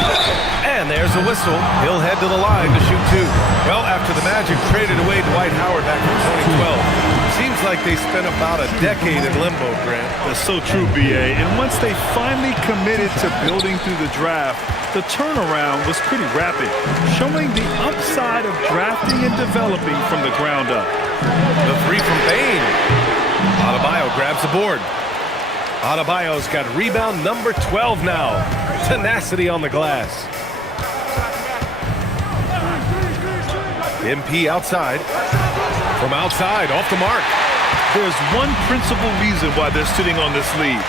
And there's a whistle. He'll head to the line to shoot 2. Well, after the Magic traded away Dwight Howard back in 2012, seems Seems like they spent about a decade in limbo, Grant. That's so true, B.A. And once they finally committed to building through the draft, the turnaround was pretty rapid, showing the upside of drafting and developing from the ground up. The three from Bain. Adebayo grabs the board. Adebayo's got rebound number 12 now. Tenacity on the glass. MP outside. From outside, off the mark. There's one principal reason why they're sitting on this lead.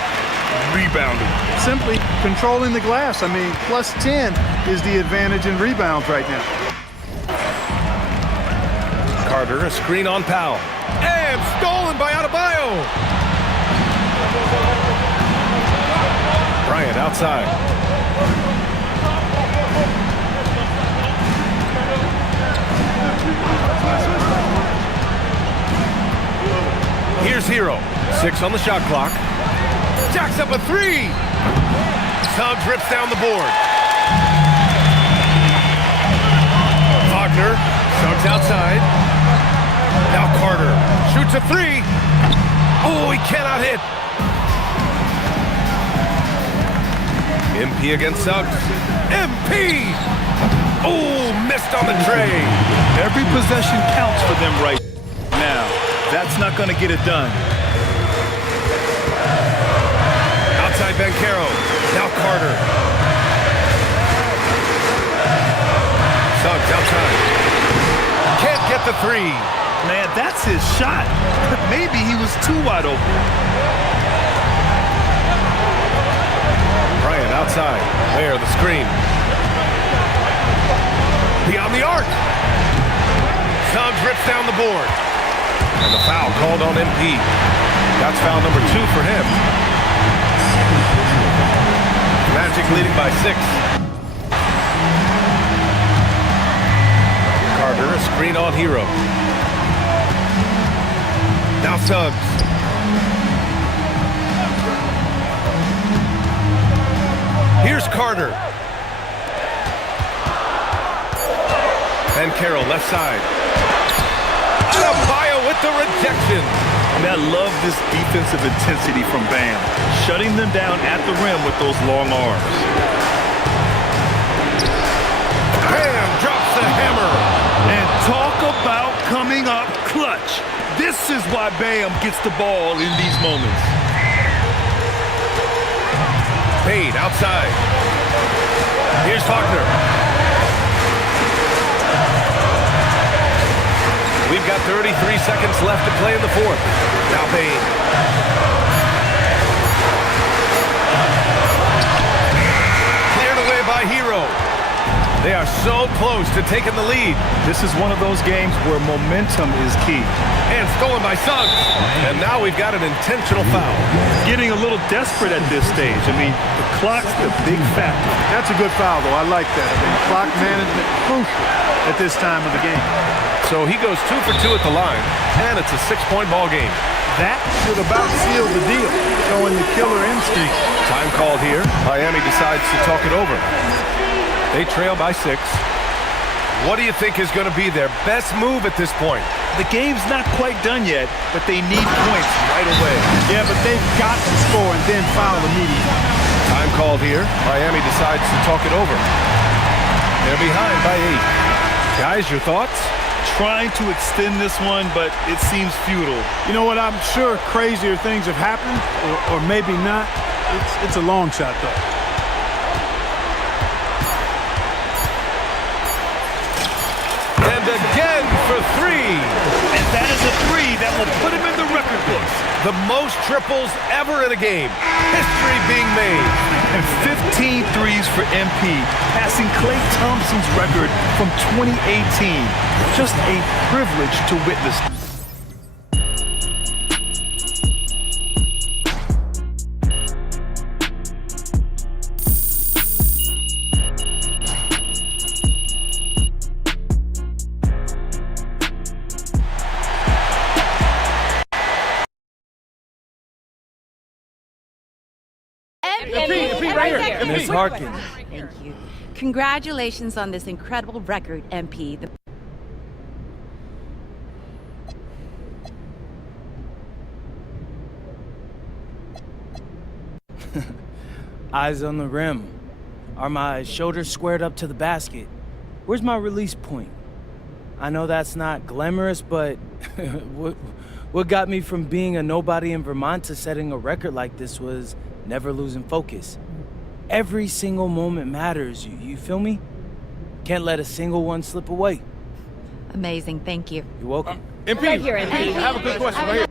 Rebounding. Simply controlling the glass. I mean, plus 10 is the advantage in rebounds right now. Carter, a screen on Powell. And stolen by Adebayo. Bryant outside. Here's Hero. 6 on the shot clock. Jacks up a 3. Suggs rips down the board. Wagner. Suggs outside. Now Carter shoots a 3. Oh, he cannot hit. MP against Suggs. MP! Oh, missed on the tray. Every possession counts for them right now. That's not going to get it done. Outside Banchero. Now Carter. Suggs outside. Can't get the 3. Man, that's his shot. Maybe he was too wide open. Bryant outside. There, the screen. Beyond the arc. Suggs rips down the board. And the foul called on MP. That's foul number 2 for him. Magic leading by 6. Carter, a screen on Hero. Now Suggs. Here's Carter. And Carroll left side. Adebayo with the rejection. And I love this defensive intensity from Bam, shutting them down at the rim with those long arms. Bam drops the hammer. And talk about coming up clutch. This is why Bam gets the ball in these moments. Fade outside. Here's Wagner. We've got 33 seconds left to play in the 4th. Now Payne. Cleared away by Hero. They are so close to taking the lead. This is one of those games where momentum is key. And stolen by Suggs. And now we've got an intentional foul. Getting a little desperate at this stage. I mean, the clock's the big factor. That's a good foul, though. I like that. I mean, clock management crucial at this time of the game. So he goes 2 for 2 at the line, and it's a 6-point ball game. That should about seal the deal, showing the killer instinct. Time called here. Miami decides to talk it over. They trail by 6. What do you think is going to be their best move at this point? The game's not quite done yet, but they need points right away. Yeah, but they've got to score and then foul immediately. Time called here. Miami decides to talk it over. They're behind by 8. Guys, your thoughts? Trying to extend this one, but it seems futile. You know what? I'm sure crazier things have happened, or maybe not. It's a long shot, though. And again for 3. And that is a 3 that will put him in the record books. The most triples ever in a game. History being made. And 15 threes for MP, passing Klay Thompson's record from 2018. Just a privilege to witness. Miss Harkins. Thank you. Congratulations on this incredible record, MP. Eyes on the rim. Are my shoulders squared up to the basket? Where's my release point? I know that's not glamorous, but what got me from being a nobody in Vermont to setting a record like this was never losing focus. Every single moment matters, you feel me? Can't let a single one slip away. Amazing, thank you. You're welcome. MP, Right here, MP. I have a good question right here.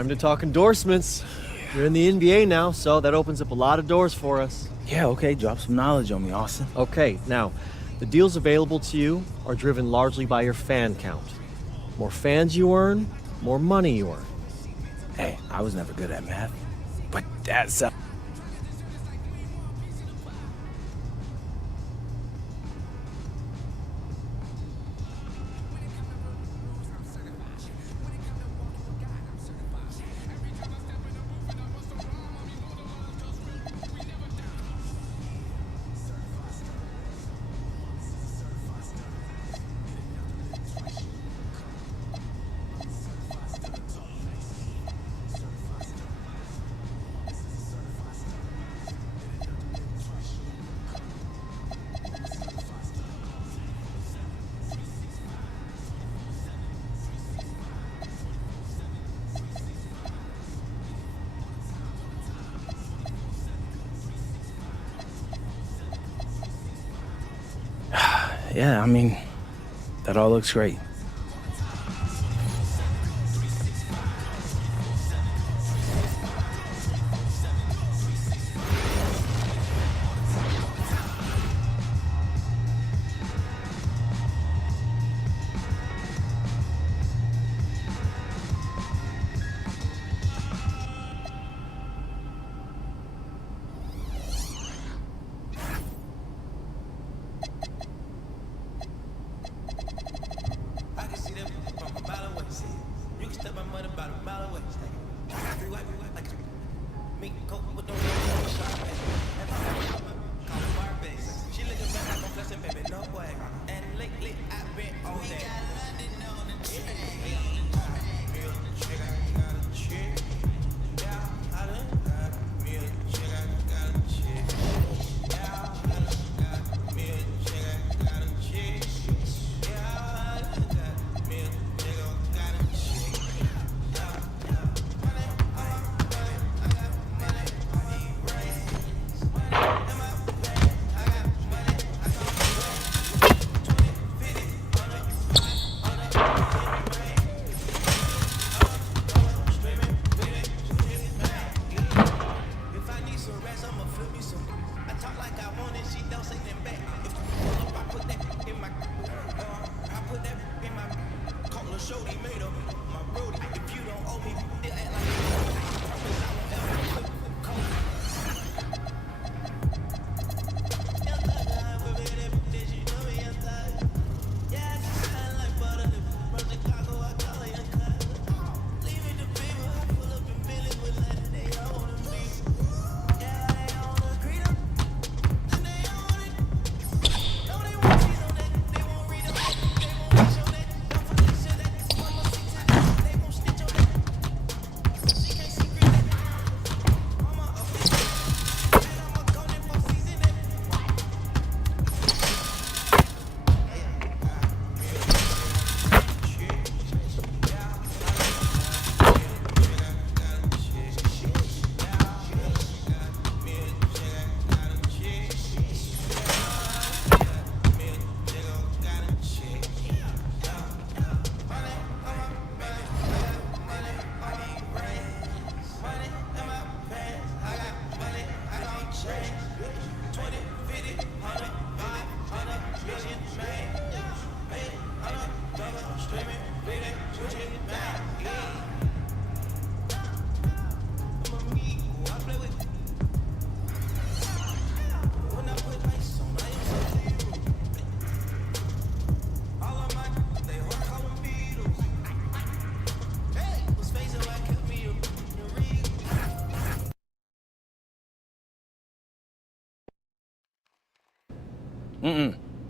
Time to talk endorsements. You're in the NBA now, so that opens up a lot of doors for us. Yeah, okay, drop some knowledge on me, Austin. Okay, now, the deals available to you are driven largely by your fan count. More fans you earn, more money you earn. Hey, I was never good at math, but that's yeah, I mean, that all looks great.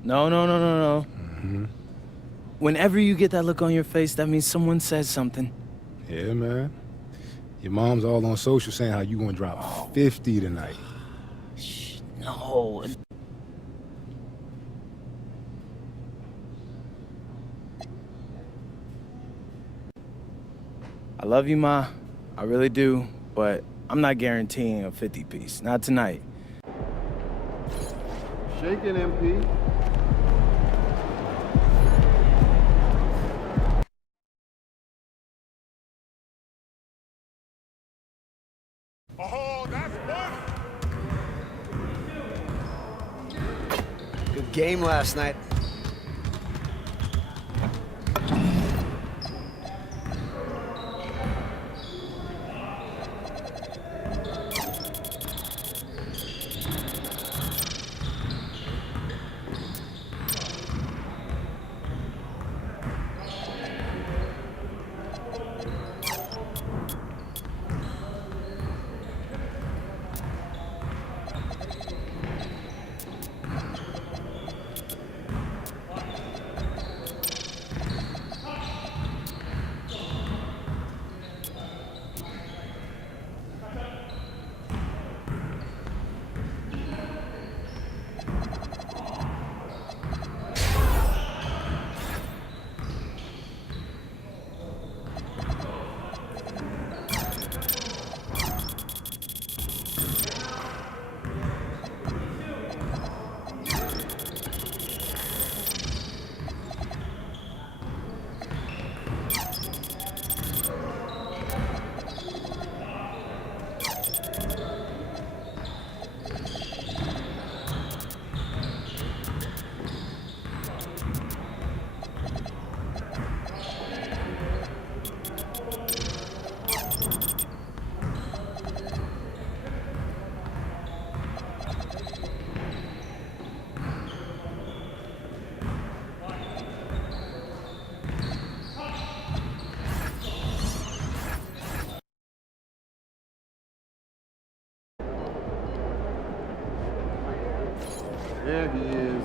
No. Whenever you get that look on your face, that means someone says something. Yeah, man. Your mom's all on social saying how you gonna drop 50 tonight. No. I love you, Ma. I really do, but I'm not guaranteeing a 50 piece. Not tonight. Shaking, MP. game last night. There he is.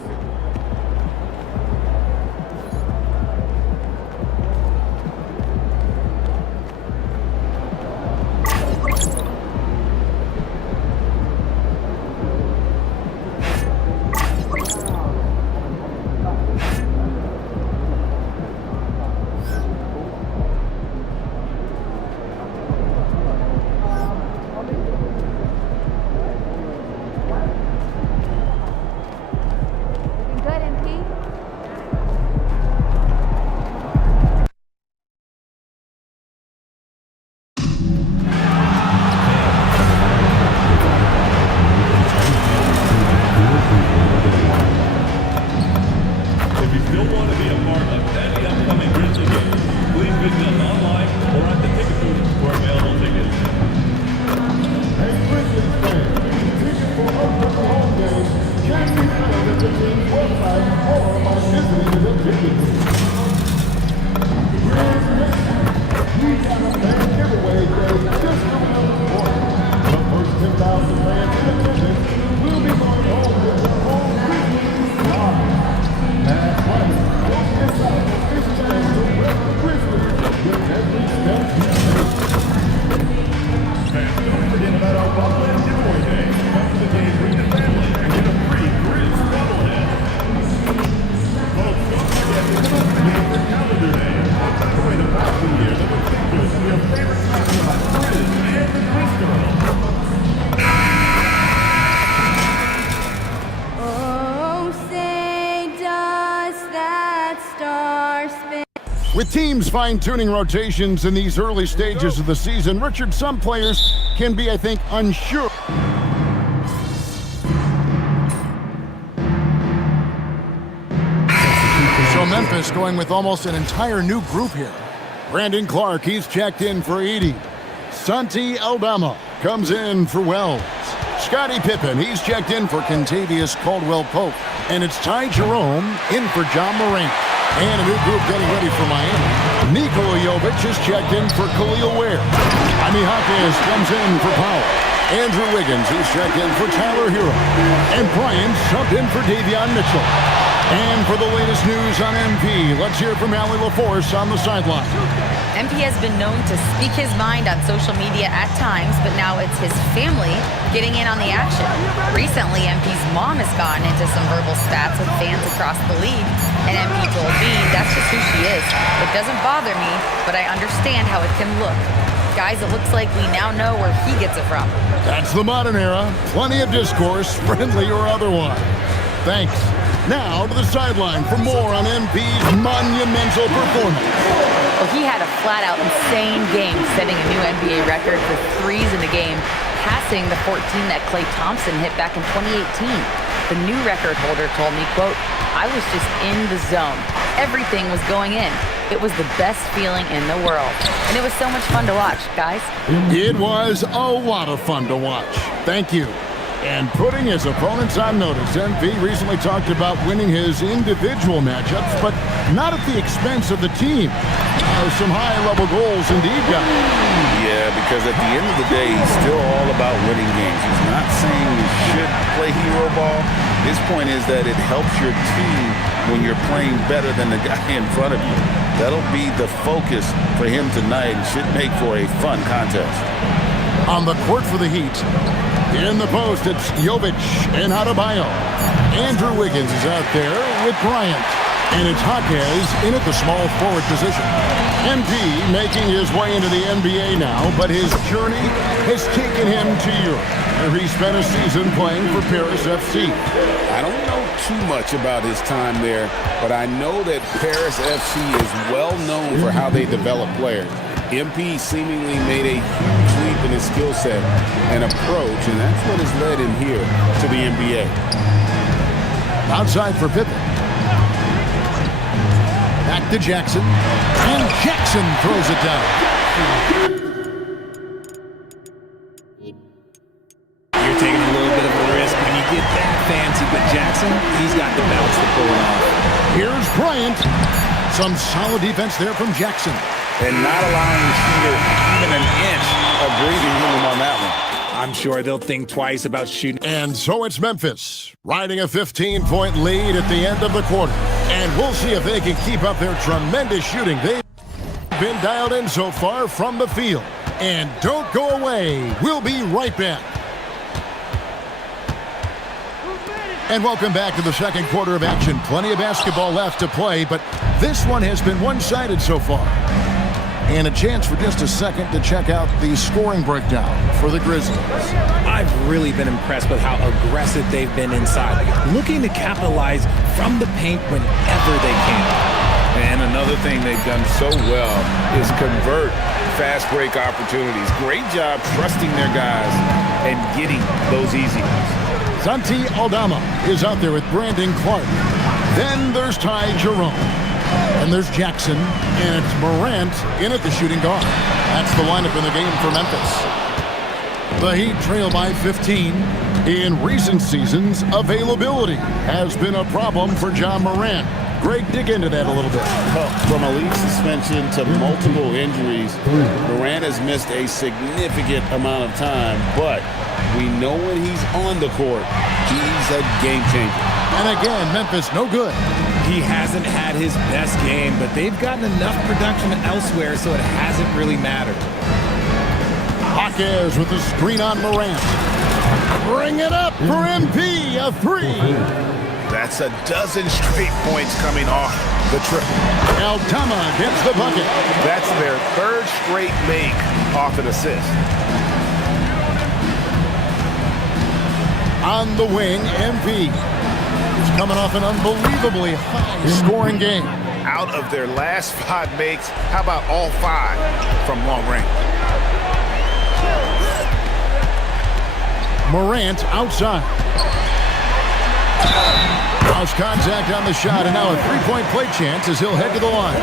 With teams fine-tuning rotations in these early stages of the season, Richard, some players can be, I think, unsure. So Memphis going with almost an entire new group here. Brandon Clark, he's checked in for Edie. Santi Aldama comes in for Wells. Scottie Pippen, he's checked in for Kentavious Caldwell-Pope. And it's Ty Jerome in for John Morant. And a new group getting ready for Miami. Nikola Jovic is checked in for Khalil Ware. Jaime Jaquez comes in for Powell. Andrew Wiggins, he's checked in for Tyler Hero. And Brian subbed in for Davion Mitchell. And for the latest news on MP, let's hear from Allie LaForce on the sideline. MP has been known to speak his mind on social media at times, but now it's his family getting in on the action. Recently, MP's mom has gotten into some verbal spats with fans across the league, and MP told me that's just who she is. It doesn't bother me, but I understand how it can look. Guys, it looks like we now know where he gets it from. That's the modern era. Plenty of discourse, friendly or otherwise. Thanks. Now to the sideline for more on MP's monumental performance. Well, he had a flat-out insane game, setting a new NBA record for threes in a game, passing the 14 that Klay Thompson hit back in 2018. The new record holder told me, quote, "I was just in the zone. Everything was going in. It was the best feeling in the world. And it was so much fun to watch, guys." It was a lot of fun to watch. Thank you. And putting his opponents on notice, MP recently talked about winning his individual matchups, but not at the expense of the team. Some high-level goals indeed, guys. Yeah, because at the end of the day, he's still all about winning games. He's not saying you should play hero ball. His point is that it helps your team when you're playing better than the guy in front of you. That'll be the focus for him tonight and should make for a fun contest. On the court for the Heat, in the post, it's Jovic and Adebayo. Andrew Wiggins is out there with Bryant. And it's Jaquez in at the small forward position. MP making his way into the NBA now, but his journey has taken him to Europe, where he spent a season playing for Paris FC. I don't know too much about his time there, but I know that Paris FC is well known for how they develop players. MP seemingly made a huge leap in his skill set and approach, and that's what has led him here to the NBA. Outside for Pippen. Back to Jackson. And Jackson throws it down. You're taking a little bit of a risk when you get that fancy, but Jackson, he's got the bounce to pull it off. Here's Bryant. Some solid defense there from Jackson. And not allowing the shooter even an inch of breathing room on that one. I'm sure they'll think twice about shooting. And so it's Memphis, riding a 15-point lead at the end of the quarter. And we'll see if they can keep up their tremendous shooting. They've been dialed in so far from the field. And don't go away. We'll be right back. And welcome back to the second quarter of action. Plenty of basketball left to play, but this one has been one-sided so far. And a chance for just a second to check out the scoring breakdown for the Grizzlies. I've really been impressed with how aggressive they've been inside, looking to capitalize from the paint whenever they can. And another thing they've done so well is convert fast break opportunities. Great job trusting their guys and getting those easy ones. Santi Aldama is out there with Brandon Clark. Then there's Ty Jerome. And there's Jackson, and it's Morant in at the shooting guard. That's the lineup in the game for Memphis. The Heat trail by 15. In recent seasons, availability has been a problem for John Morant. Greg, dig into that a little bit. Well, from a league suspension to multiple injuries, Morant has missed a significant amount of time, but we know when he's on the court, he's a game changer. And again, Memphis no good. He hasn't had his best game, but they've gotten enough production elsewhere, so it hasn't really mattered. Jaquez with the screen on Morant. Bring it up for MP, a three. That's a dozen straight points coming off the triple. Aldama gets the bucket. That's their third straight make off an assist. On the wing, MP. Coming off an unbelievably high-scoring game. Out of their last 5 makes, how about all 5 from long range? Morant outside. House contact on the shot, and now a three-point play chance as he'll head to the line.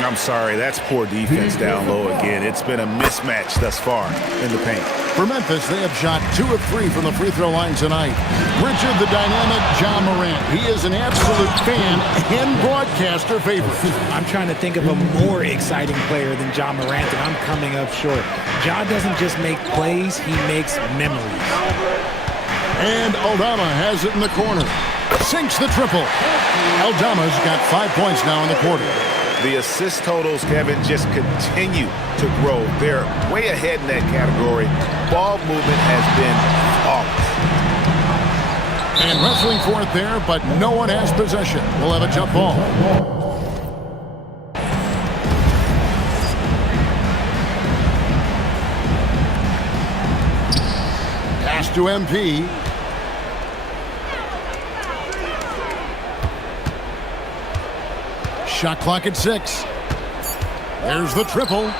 I'm sorry, that's poor defense down low again. It's been a mismatch thus far in the paint. For Memphis, they have shot 2 of 3 from the free throw line tonight. Richard the dynamic John Morant. He is an absolute fan and broadcaster favorite. I'm trying to think of a more exciting player than John Morant, and I'm coming up short. John doesn't just make plays, he makes memories. And Aldama has it in the corner. Sinks the triple. Aldama's got 5 points now in the quarter. The assist totals, Kevin, just continue to grow. They're way ahead in that category. Ball movement has been flawless. And wrestling for it there, but no one has possession. We'll have a jump ball. Pass to MP. Shot clock at 6. There's the triple.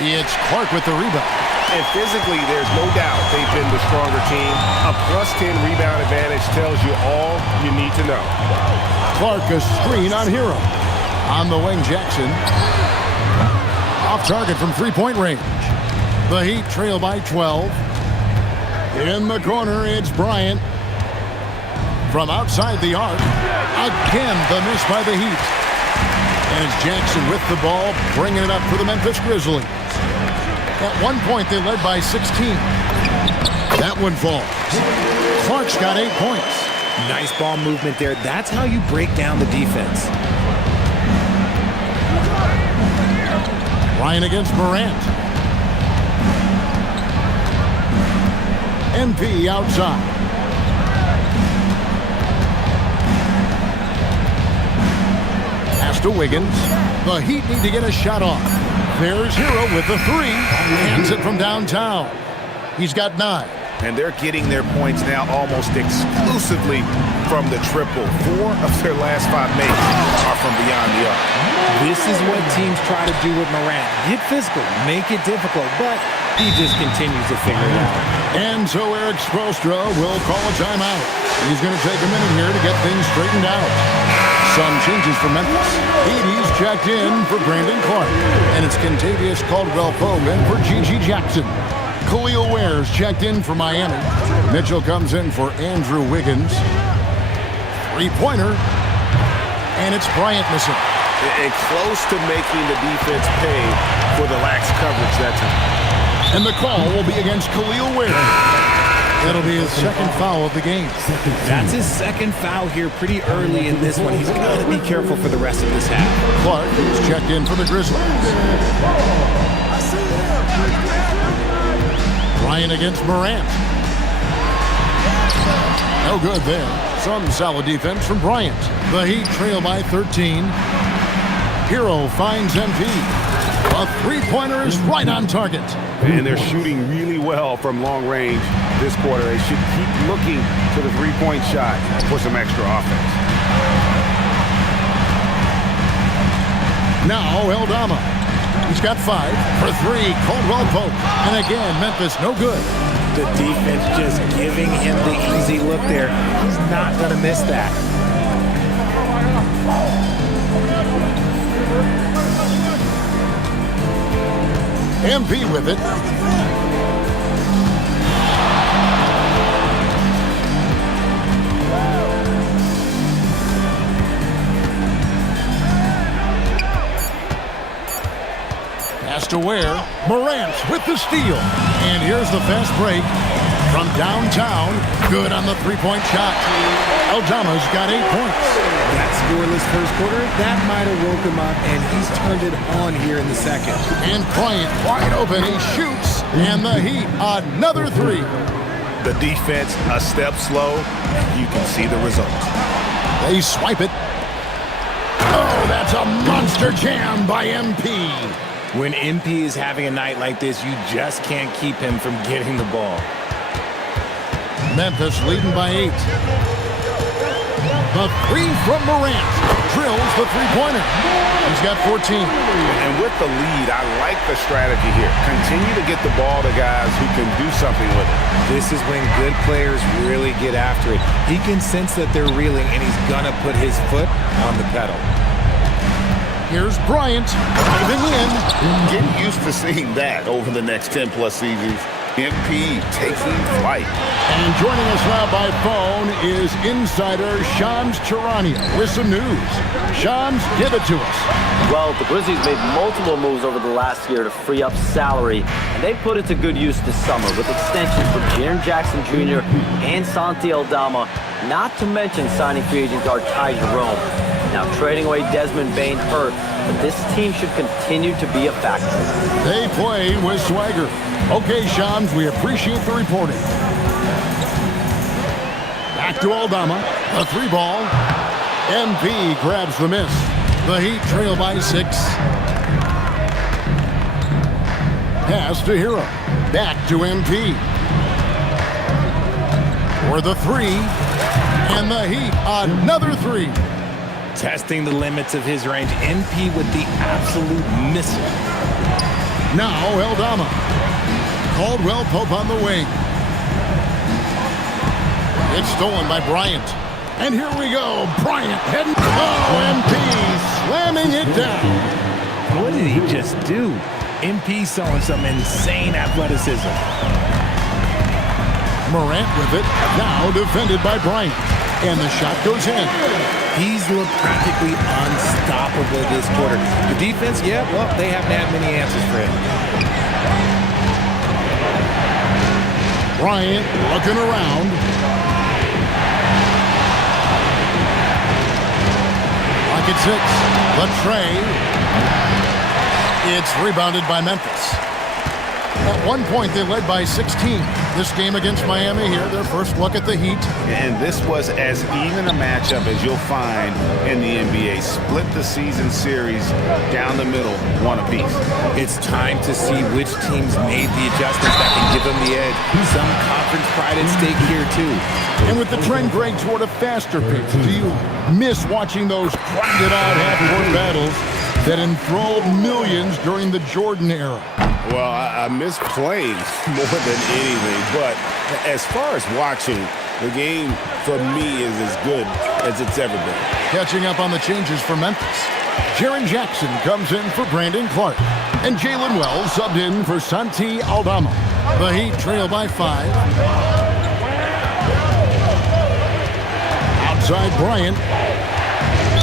It's Clark with the rebound. And physically, there's no doubt they've been the stronger team. A +10 rebound advantage tells you all you need to know. Clark, a screen on Hero. On the wing, Jackson. Off target from three-point range. The Heat trail by 12. In the corner, it's Bryant. From outside the arc. Again, the miss by the Heat. And it's Jackson with the ball, bringing it up for the Memphis Grizzlies. At one point, they led by 16. That one falls. Clark's got 8 points. Nice ball movement there. That's how you break down the defense. Ryan against Morant. MP outside. Pass to Wiggins. The Heat need to get a shot off. There's Hero with the three. Hands it from downtown. He's got 9. And they're getting their points now almost exclusively from the triple. 4 of their last 5 makes are from beyond the arc. This is what teams try to do with Morant. Get physical, make it difficult, but he just continues to figure it out. And so Eric Spoelstra will call a timeout. He's going to take a minute here to get things straightened out. Some changes for Memphis. Edie's checked in for Brandon Clark. And it's Contavious Caldwell-Pope in for Gigi Jackson. Khalil Ware's checked in for Miami. Mitchell comes in for Andrew Wiggins. Three-pointer. And it's Bryant missing. And close to making the defense pay for the lax coverage that time. And the call will be against Khalil Ware. That'll be his second foul of the game. That's his second foul here pretty early in this one. He's got to be careful for the rest of this half. Clark is checked in for the Grizzlies. Ryan against Morant. No good there. Some solid defense from Bryant. The Heat trail by 13. Hero finds MP. A three-pointer is right on target. And they're shooting really well from long range this quarter. They should keep looking to the three-point shot for some extra offense. Now Eldama. He's got 5 for 3. Caldwell-Pope. And again, Memphis no good. The defense just giving him the easy look there. He's not going to miss that. MP with it. Pass to Ware. Morant with the steal. And here's the fast break from downtown. Good on the three-point shot. Eldama's got 8 points. That scoreless first quarter, that might have woke him up, and he's turned it on here in the second. And Bryant wide open. He shoots. And the Heat, another 3. The defense a step slow. You can see the results. They swipe it. Oh, that's a monster jam by MP. When MP is having a night like this, you just can't keep him from getting the ball. Memphis leading by 8. The 3 from Morant. Drills the three-pointer. He's got 14. And with the lead, I like the strategy here. Continue to get the ball to guys who can do something with it. This is when good players really get after it. He can sense that they're reeling, and he's going to put his foot on the pedal. Here's Bryant driving in. Get used to seeing that over the next 10-plus seasons. MP taking flight. And joining us now by phone is insider Shams Charania with some news. Shams, give it to us. Well, the Grizzlies made multiple moves over the last year to free up salary, and they put it to good use this summer with extensions for Jaren Jackson Jr. and Santi Eldama, not to mention signing free agent guard Ty Jerome. Now trading away Desmond Bane hurt, but this team should continue to be a factor. They play with swagger. Okay, Shams, we appreciate the reporting. Back to Eldama, the 3-ball. MP grabs the miss. The Heat trail by 6. Pass to Hero. Back to MP. For the 3. And the Heat, another 3. Testing the limits of his range. MP with the absolute missile. Now Eldama. Caldwell Pope on the wing. It's stolen by Bryant. And here we go. Bryant heading. Oh, MP slamming it down. What did he just do? MP showing some insane athleticism. Morant with it. Now defended by Bryant. And the shot goes in. He's looked practically unstoppable this quarter. The defense, yeah, well, they haven't had many answers for him. Bryant looking around. Lock at 6. The tray. It's rebounded by Memphis. At one point, they led by 16. This game against Miami here, their first look at the Heat. And this was as even a matchup as you'll find in the NBA. Split the season series down the middle, one apiece. It's time to see which teams made the adjustments that can give them the edge. Some conference pride at stake here, too. And with the trend going toward a faster pace, do you miss watching those grinded-out half-court battles that enthralled millions during the Jordan era? Well, I miss playing more than anything, but as far as watching, the game for me is as good as it's ever been. Catching up on the changes for Memphis. Jaren Jackson comes in for Brandon Clark, and Jalen Wells subbed in for Santi Aldama. The Heat trail by 5. Outside Bryant,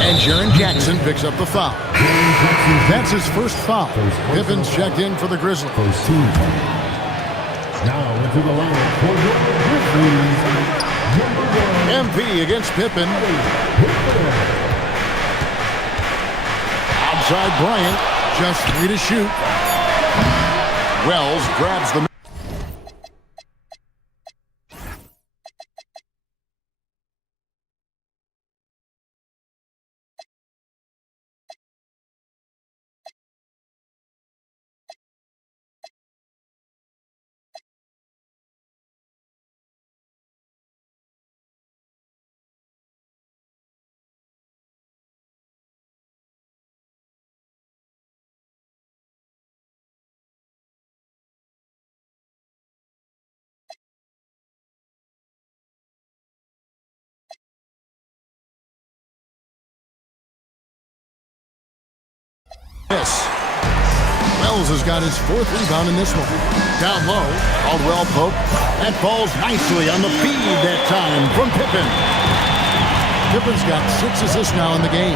and Jaren Jackson picks up the foul. That's his first foul. Pippen's checked in for the Grizzlies. Now into the line for the Grizzlies. MP against Pippen. Outside Bryant, just 3 to shoot. Wells grabs the... Wells has got his 4th rebound in this one. Down low, Caldwell Pope. That falls nicely on the feed that time from Pippen. Pippen's got 6 assists now in the game.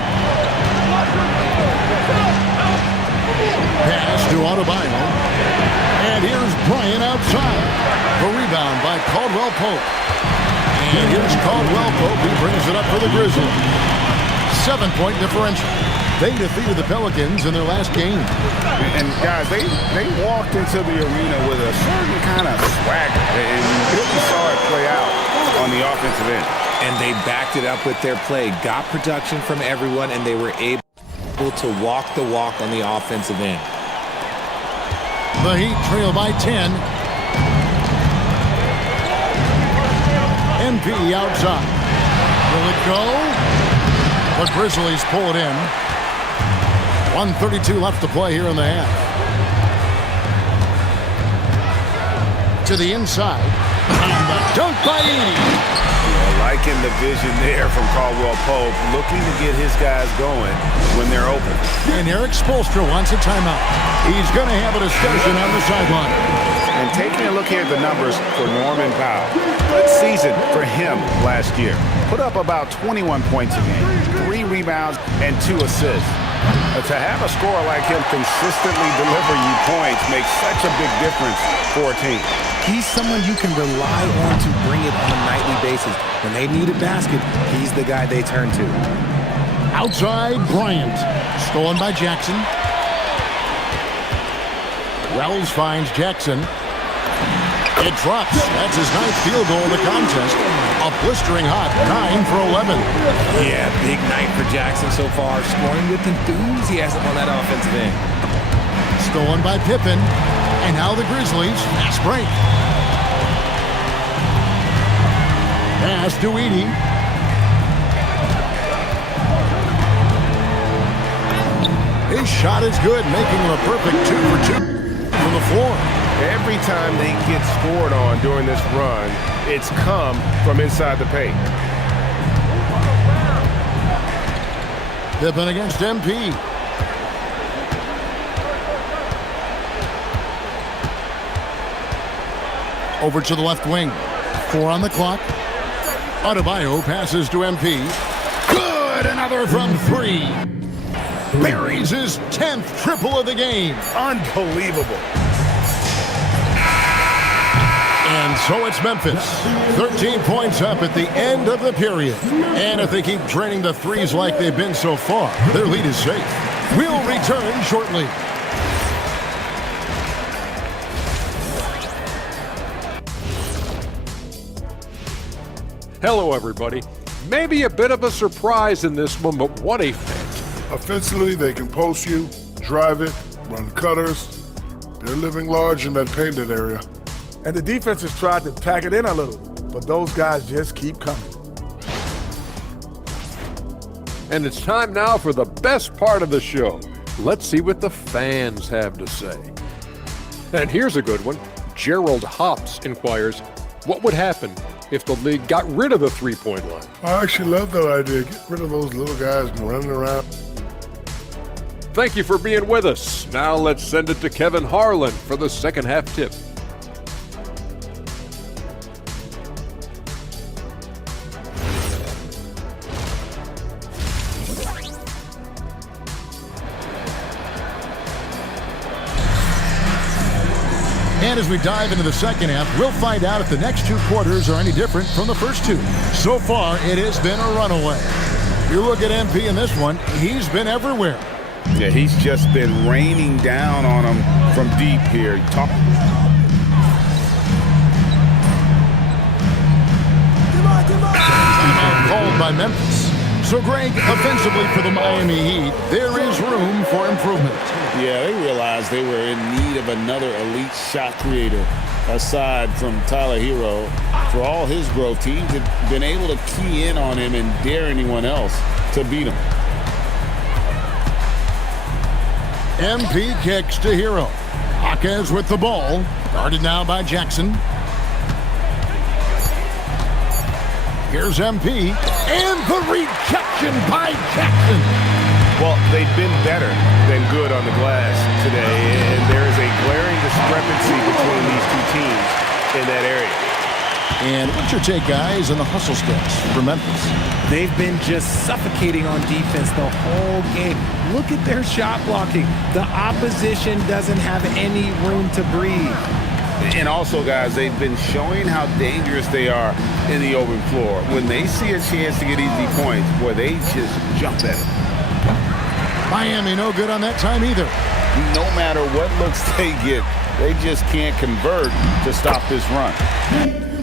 Pass to Adebayo. And here's Bryant outside. The rebound by Caldwell Pope. And here's Caldwell Pope. He brings it up for the Grizzlies. 7-point differential. They defeated the Pelicans in their last game. And guys, they walked into the arena with a certain kind of swagger, and you really saw it play out on the offensive end. And they backed it up with their play, got production from everyone, and they were able to walk the walk on the offensive end. The Heat trail by 10. MP outside. Will it go? The Grizzlies pull it in. 1:32 left to play here in the half. To the inside. And the dunk by Edey. Liking the vision there from Caldwell Pope, looking to get his guys going when they're open. And Eric Spoelstra wants a timeout. He's going to have a discussion on the sideline. And taking a look here at the numbers for Norman Powell. Good season for him last year. Put up about 21 points a game, 3 rebounds, and 2 assists. To have a scorer like him consistently deliver you points makes such a big difference for a team. He's someone you can rely on to bring it on a nightly basis. When they need a basket, he's the guy they turn to. Outside Bryant. Stolen by Jackson. Wells finds Jackson. It drops. That's his 9th field goal of the contest. A blistering hot 9 for 11. Yeah, big night for Jackson so far. Scoring with enthusiasm on that offensive end. Stolen by Pippen. And now the Grizzlies. Fast break. Pass to Edey. His shot is good, making him a perfect 2 for 2 from the floor. Every time they get scored on during this run, it's come from inside the paint. Pippen against MP. Over to the left wing. 4 on the clock. Adebayo passes to MP. Good! Another from 3. Buries his 10th triple of the game. Unbelievable. And so it's Memphis. 13 points up at the end of the period. And if they keep draining the threes like they've been so far, their lead is safe. We'll return shortly. Hello, everybody. Maybe a bit of a surprise in this one, but what a fit. Offensively, they can post you, drive it, run cutters. They're living large in that painted area. And the defense has tried to pack it in a little, but those guys just keep coming. And it's time now for the best part of the show. Let's see what the fans have to say. And here's a good one. Gerald Hops inquires, what would happen if the league got rid of the three-point line? I actually love that idea. Get rid of those little guys running around. Thank you for being with us. Now let's send it to Kevin Harlan for the second half tip. And as we dive into the second half, we'll find out if the next 2 quarters are any different from the first 2. So far, it has been a runaway. You look at MP in this one, he's been everywhere. Yeah, he's just been raining down on him from deep here. Timeout called by Memphis. So, Greg, offensively for the Miami Heat, there is room for improvement. Yeah, they realized they were in need of another elite shot creator aside from Tyler Hero. For all his growth, teams had been able to key in on him and dare anyone else to beat him. MP kicks to Hero. Jaquez with the ball. Guarded now by Jackson. Here's MP. And the rejection by Jackson. Well, they've been better than good on the glass today, and there is a glaring discrepancy between these two teams in that area. And what's your take, guys, on the hustle skills for Memphis? They've been just suffocating on defense the whole game. Look at their shot blocking. The opposition doesn't have any room to breathe. And also, guys, they've been showing how dangerous they are in the open floor. When they see a chance to get easy points, boy, they just jump at it. Miami no good on that time either. No matter what looks they get, they just can't convert to stop this run.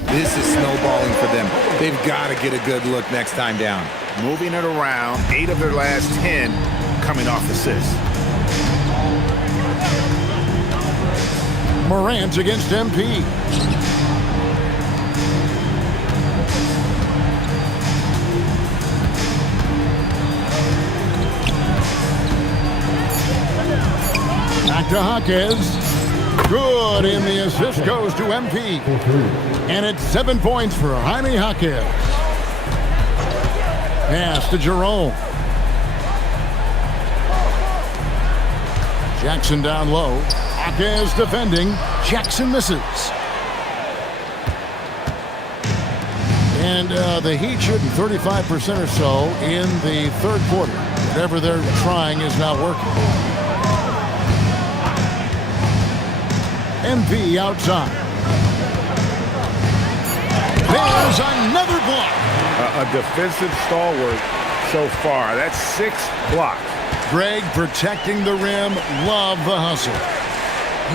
This is snowballing for them. They've got to get a good look next time down. Moving it around, 8 of their last 10 coming off assists. Morant against MP. Back to Jaquez. Good, and the assist goes to MP. And it's 7 points for Jaime Jaquez. Pass to Jerome. Jackson down low. Jaquez defending. Jackson misses. And the Heat shooting 35% or so in the third quarter. Whatever they're trying is not working. MP outside. There's another block. A defensive stalwart so far. That's 6 blocks. Greg protecting the rim. Love the hustle.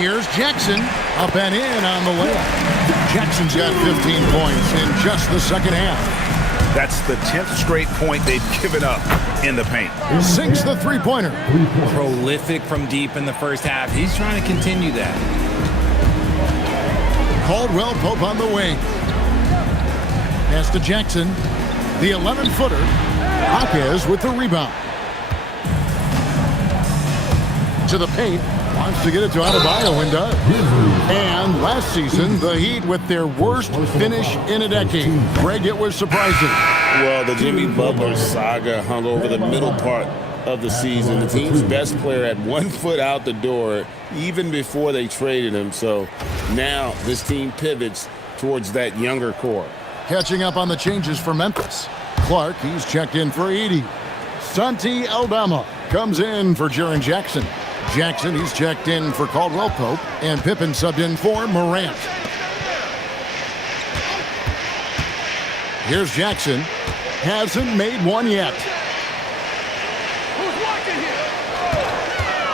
Here's Jackson. Up and in on the layup. Jackson's got 15 points in just the second half. That's the 10th straight point they've given up in the paint. Sinks the three-pointer. Prolific from deep in the first half. He's trying to continue that. Caldwell Pope on the wing. Pass to Jackson. The 11-footer. Jaquez with the rebound. To the paint. Wants to get it to Adebayo and does. And last season, the Heat with their worst finish in a decade. Greg, it was surprising. Well, the Jimmy Butler saga hung over the middle part of the season. The team's best player had 1 foot out the door even before they traded him. So now this team pivots towards that younger core. Catching up on the changes for Memphis. Clark, he's checked in for Edey. Santi Aldama comes in for Jaren Jackson. Jackson, he's checked in for Caldwell Pope. And Pippen subbed in for Morant. Here's Jackson. Hasn't made one yet.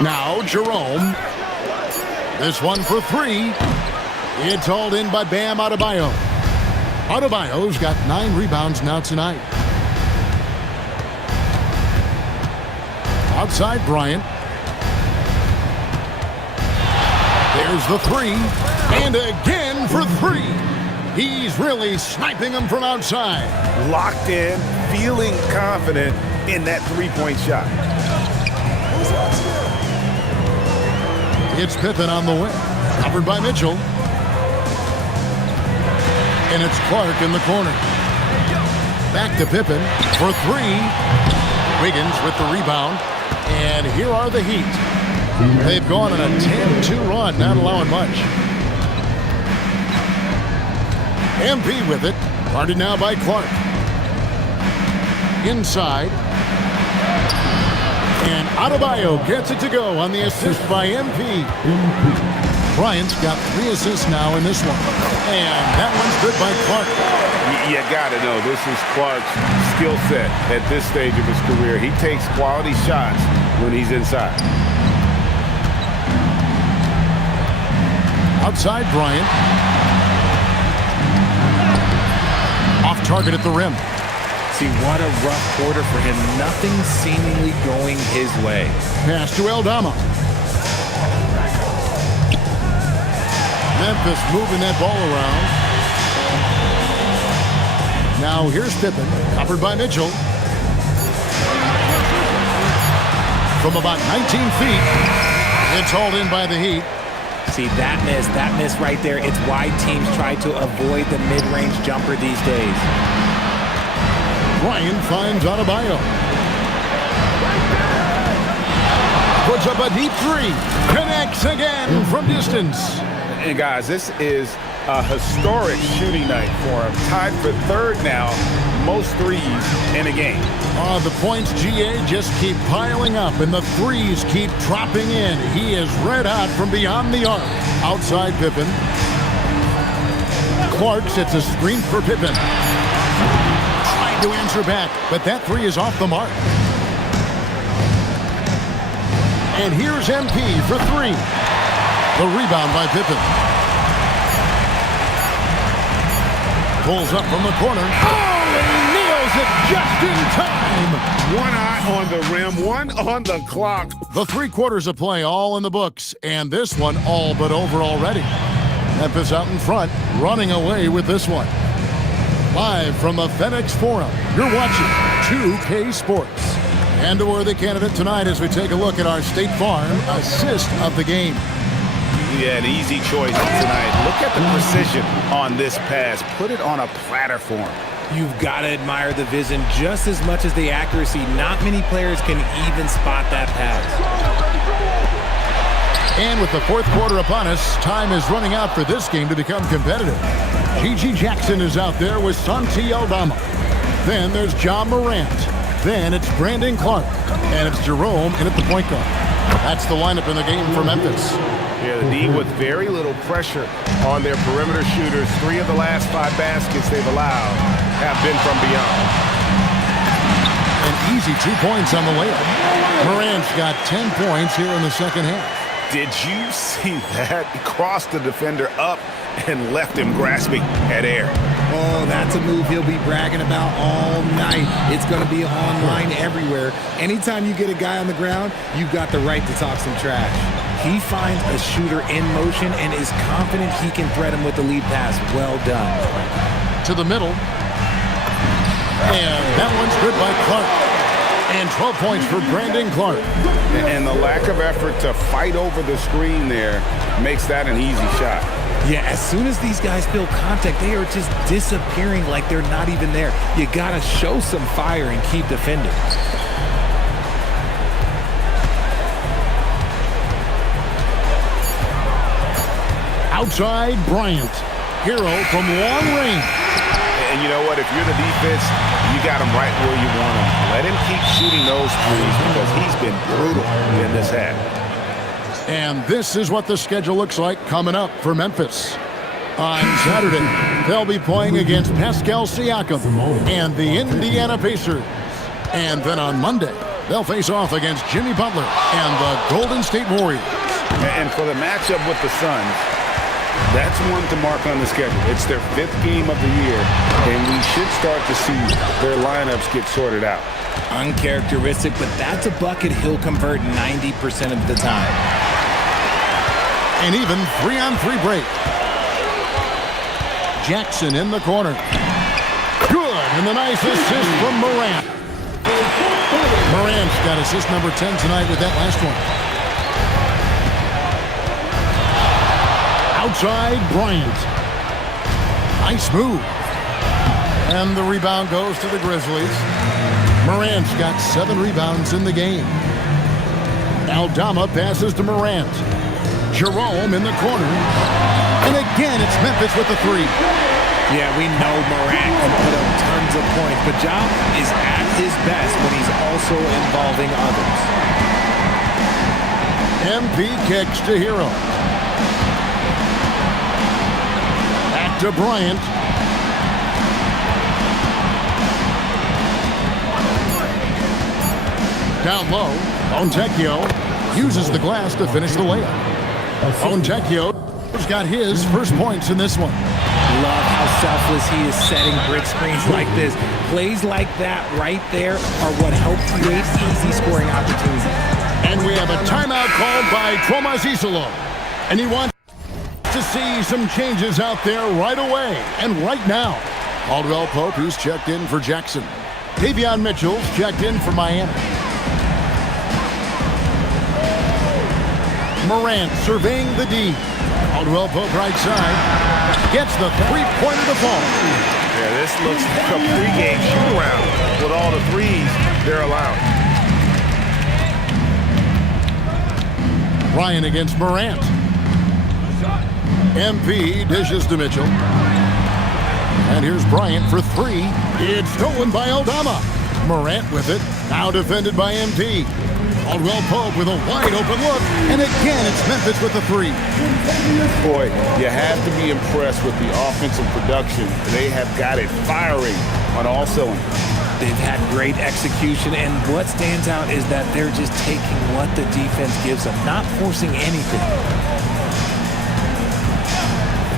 Now Jerome. This one for 3. It's hauled in by Bam Adebayo. Adebayo's got 9 rebounds now tonight. Outside Bryant. There's the 3. And again for 3. He's really sniping them from outside. Locked in, feeling confident in that three-point shot. It's Pippen on the wing. Covered by Mitchell. And it's Clark in the corner. Back to Pippen for 3. Wiggins with the rebound. And here are the Heat. They've gone on a 10-2 run, not allowing much. MP with it. Guarded now by Clark. Inside. And Adebayo gets it to go on the assist by MP. Bryant's got 3 assists now in this one. And that one's good by Clark. You got to know, this is Clark's skill set at this stage of his career. He takes quality shots when he's inside. Outside Bryant. Off target at the rim. See, what a rough quarter for him. Nothing seemingly going his way. Pass to Aldama. Memphis moving that ball around. Now here's Pippen, covered by Mitchell. From about 19 feet, it's hauled in by the Heat. See, that miss right there. It's why teams try to avoid the mid-range jumper these days. Ryan finds Adebayo. Puts up a deep 3. Connects again from distance. And guys, this is a historic shooting night for him. Tied for 3rd now, most threes in a game. The points, GA, just keep piling up, and the threes keep dropping in. He is red hot from beyond the arc. Outside Pippen. Clark sets a screen for Pippen. Trying to answer back, but that 3 is off the mark. And here's MP for 3. The rebound by Pippen. Pulls up from the corner. Oh, and he nails it just in time. 1 eye on the rim, 1 on the clock. The 3 quarters of play all in the books, and this one all but over already. Memphis out in front, running away with this one. Live from the FedEx Forum, you're watching 2K Sports. And a worthy candidate tonight as we take a look at our State Farm assist of the game. Yeah, an easy choice tonight. Look at the precision on this pass. Put it on a platter for him. You've got to admire the vision just as much as the accuracy. Not many players can even spot that pass. And with the 4th quarter upon us, time is running out for this game to become competitive. G.G. Jackson is out there with Santi Aldama. Then there's John Morant. Then it's Brandon Clark. And it's Jerome in at the point guard. That's the lineup in the game for Memphis. Yeah, the D with very little pressure on their perimeter shooters. 3 of the last 5 baskets they've allowed have been from beyond. An easy 2 points on the layup. Morant's got 10 points here in the second half. Did you see that? He crossed the defender up and left him grasping at air. Oh, that's a move he'll be bragging about all night. It's going to be online everywhere. Anytime you get a guy on the ground, you've got the right to talk some trash. He finds a shooter in motion and is confident he can thread him with the lead pass. Well done. To the middle. And that one's good by Clark. And 12 points for Brandon Clark. And the lack of effort to fight over the screen there makes that an easy shot. Yeah, as soon as these guys feel contact, they are just disappearing like they're not even there. You gotta show some fire and keep defending. Outside Bryant. Hero from long range. And you know what? If you're the defense, you got him right where you want him. Let him keep shooting those threes because he's been brutal in this half. And this is what the schedule looks like coming up for Memphis. On Saturday, they'll be playing against Pascal Siakam and the Indiana Pacers. And then on Monday, they'll face off against Jimmy Butler and the Golden State Warriors. And for the matchup with the Suns, that's one to mark on the schedule. It's their 5th game of the year, and we should start to see their lineups get sorted out. Uncharacteristic, but that's a bucket he'll convert 90% of the time. An even 3-on-3 break. Jackson in the corner. Good, and the nice assist from Morant. Morant's got assist number 10 tonight with that last one. Outside Bryant. Nice move. And the rebound goes to the Grizzlies. Morant's got 7 rebounds in the game. Aldama passes to Morant. Jerome in the corner. And again, it's Memphis with the 3. Yeah, we know Morant can put up tons of points, but Ja is at his best when he's also involving others. MP kicks to Hero. To Bryant. Down low, Fontecchio uses the glass to finish the layup. Fontecchio's got his first points in this one. Love how selfless he is setting brick screens like this. Plays like that right there are what help create easy scoring opportunities. And we have a timeout called by Tomas Isolo. And he wants to see some changes out there right away and right now. Caldwell Pope, who's checked in for Jackson. Davion Mitchell's checked in for Miami. Morant surveying the D. Caldwell Pope right side. Gets the three-pointer to fall. Yeah, this looks like a pregame shoot-around with all the threes they're allowed. Ryan against Morant. MP dishes to Mitchell. And here's Bryant for 3. It's stolen by Aldama. Morant with it. Now defended by MP. Caldwell Pope with a wide open look. And again, it's Memphis with the 3. Boy, you have to be impressed with the offensive production. They have got it firing on all cylinders. They've had great execution, and what stands out is that they're just taking what the defense gives them, not forcing anything.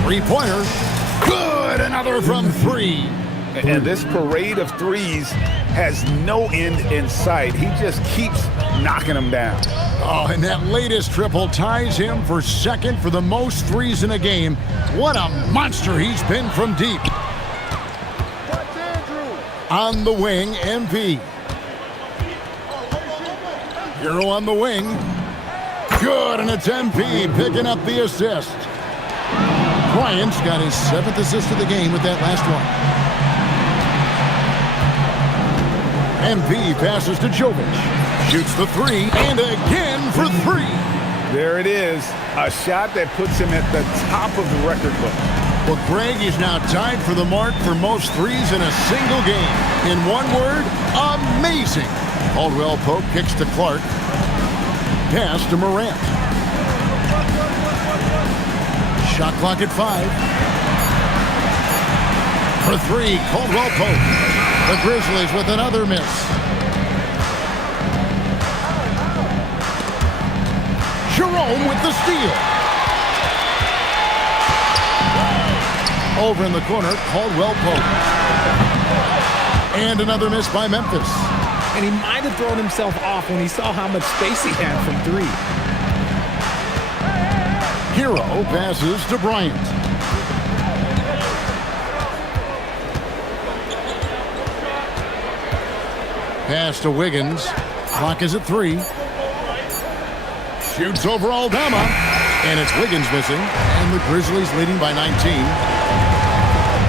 Three-pointer. Good! Another from 3. And this parade of threes has no end in sight. He just keeps knocking them down. Oh, and that latest triple ties him for 2nd for the most threes in a game. What a monster he's been from deep. On the wing, MP. Hero on the wing. Good, and it's MP picking up the assist. Bryant's got his 7th assist of the game with that last one. MP passes to Jovic. Shoots the 3, and again for 3. There it is. A shot that puts him at the top of the record book. Well, Greg is now tied for the mark for most threes in a single game. In one word, amazing. Caldwell Pope kicks to Clark. Pass to Morant. Shot clock at 5. For 3, Caldwell Pope. The Grizzlies with another miss. Jerome with the steal. Over in the corner, Caldwell Pope. And another miss by Memphis. And he might have thrown himself off when he saw how much space he had from 3. Hero passes to Bryant. Pass to Wiggins. Clock is at 3. Shoots over Aldama. And it's Wiggins missing. And the Grizzlies leading by 19.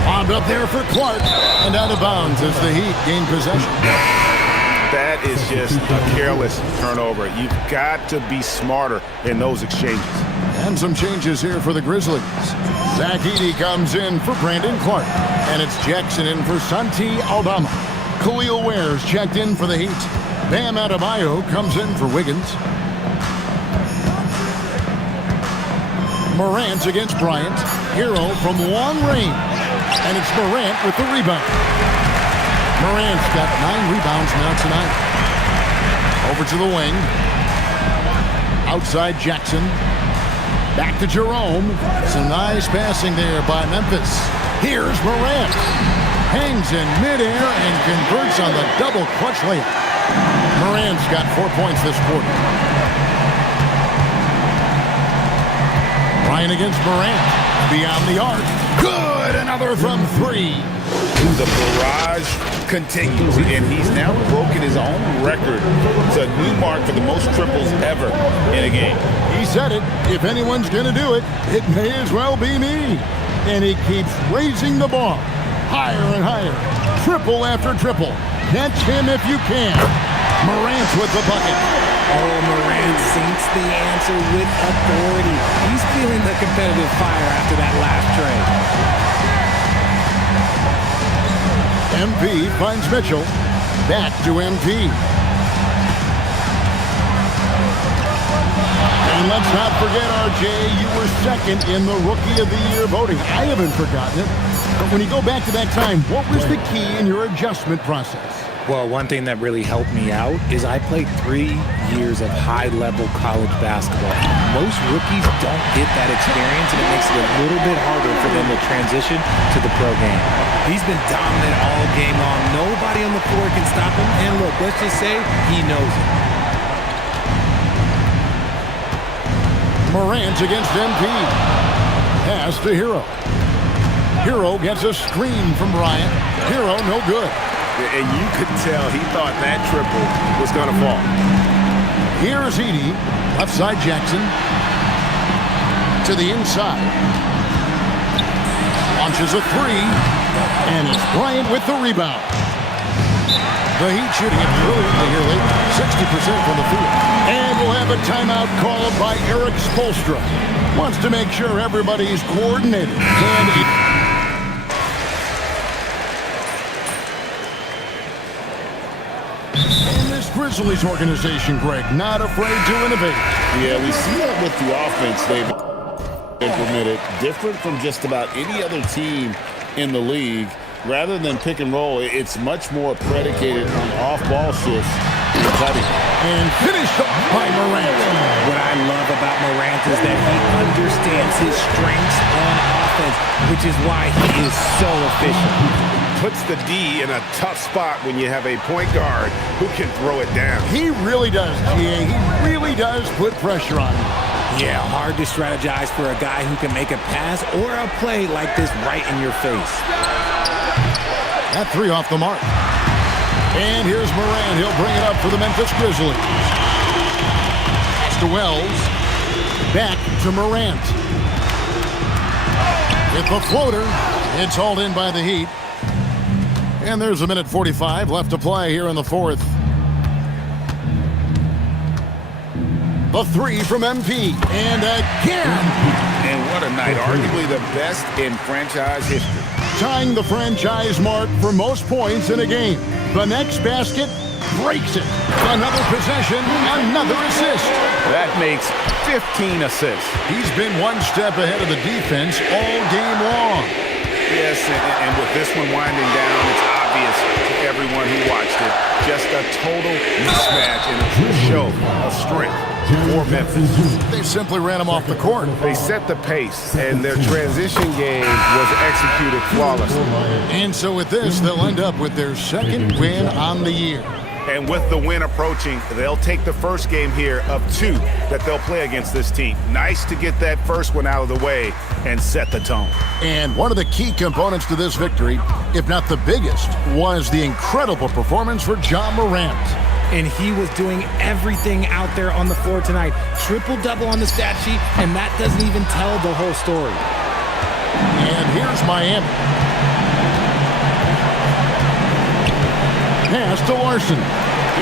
Bombed up there for Clark. And out of bounds as the Heat gain possession. That is just a careless turnover. You've got to be smarter in those exchanges. And some changes here for the Grizzlies. Zach Edey comes in for Brandon Clark. And it's Jackson in for Santi Aldama. Khalil Ware's checked in for the Heat. Bam Adebayo comes in for Wiggins. Morant against Bryant. Hero from long range. And it's Morant with the rebound. Morant's got 9 rebounds now tonight. Over to the wing. Outside Jackson. Back to Jerome. Some nice passing there by Memphis. Here's Morant. Hangs in midair and converts on the double clutch layup. Morant's got 4 points this quarter. Ryan against Morant. Beyond the arc. Good! Another from 3. The barrage continues, and he's now broken his own record. It's a new mark for the most triples ever in a game. He said it. If anyone's going to do it, it may as well be me. And he keeps raising the bar. Higher and higher. Triple after triple. Catch him if you can. Morant with the bucket. Oh, Morant sinks the answer with authority. He's feeling the competitive fire after that last trade. MP finds Mitchell. Back to MP. And let's not forget, RJ, you were second in the Rookie of the Year voting. I haven't forgotten it. But when you go back to that time, what was the key in your adjustment process? Well, one thing that really helped me out is I played 3 years of high-level college basketball. Most rookies don't get that experience, and it makes it a little bit harder for them to transition to the pro game. He's been dominant all game long. Nobody on the floor can stop him. And look, let's just say he knows it. Morant against MP. Pass to Hero. Hero gets a screen from Bryant. Hero no good. And you could tell he thought that triple was going to fall. Here's Edey. Left side Jackson. To the inside. Launches a 3. And it's Bryant with the rebound. The Heat shooting it brilliantly here lately. 60% from the field. And we'll have a timeout called by Eric Spoelstra. Wants to make sure everybody's coordinated. And Grizzlies organization, Greg, not afraid to innovate. Yeah, we see that with the offense they've implemented, different from just about any other team in the league. Rather than pick and roll, it's much more predicated on off-ball shifts and cutting. And finished off by Morant. What I love about Morant is that he understands his strengths on offense, which is why he is so efficient. Puts the D in a tough spot when you have a point guard who can throw it down. He really does, GA. He really does put pressure on him. Yeah, hard to strategize for a guy who can make a pass or a play like this right in your face. That 3 off the mark. And here's Morant. He'll bring it up for the Memphis Grizzlies. Pass to Wells. Back to Morant. With the floater. It's hauled in by the Heat. And there's a minute 45 left to play here in the fourth. The 3 from MP. And again. And what a night. Arguably the best in franchise history. Tying the franchise mark for most points in a game. The next basket breaks it. Another possession, another assist. That makes 15 assists. He's been one step ahead of the defense all game long. Yes, and with this one winding down, it's obvious to everyone who watched it. Just a total mismatch and a true show of strength for Memphis. They simply ran him off the court. They set the pace, and their transition game was executed flawlessly. And so with this, they'll end up with their second win on the year. And with the win approaching, they'll take the first game here of 2 that they'll play against this team. Nice to get that first one out of the way and set the tone. And one of the key components to this victory, if not the biggest, was the incredible performance for John Morant. And he was doing everything out there on the floor tonight. Triple-double on the stat sheet, and that doesn't even tell the whole story. And here's Miami. Pass to Larson.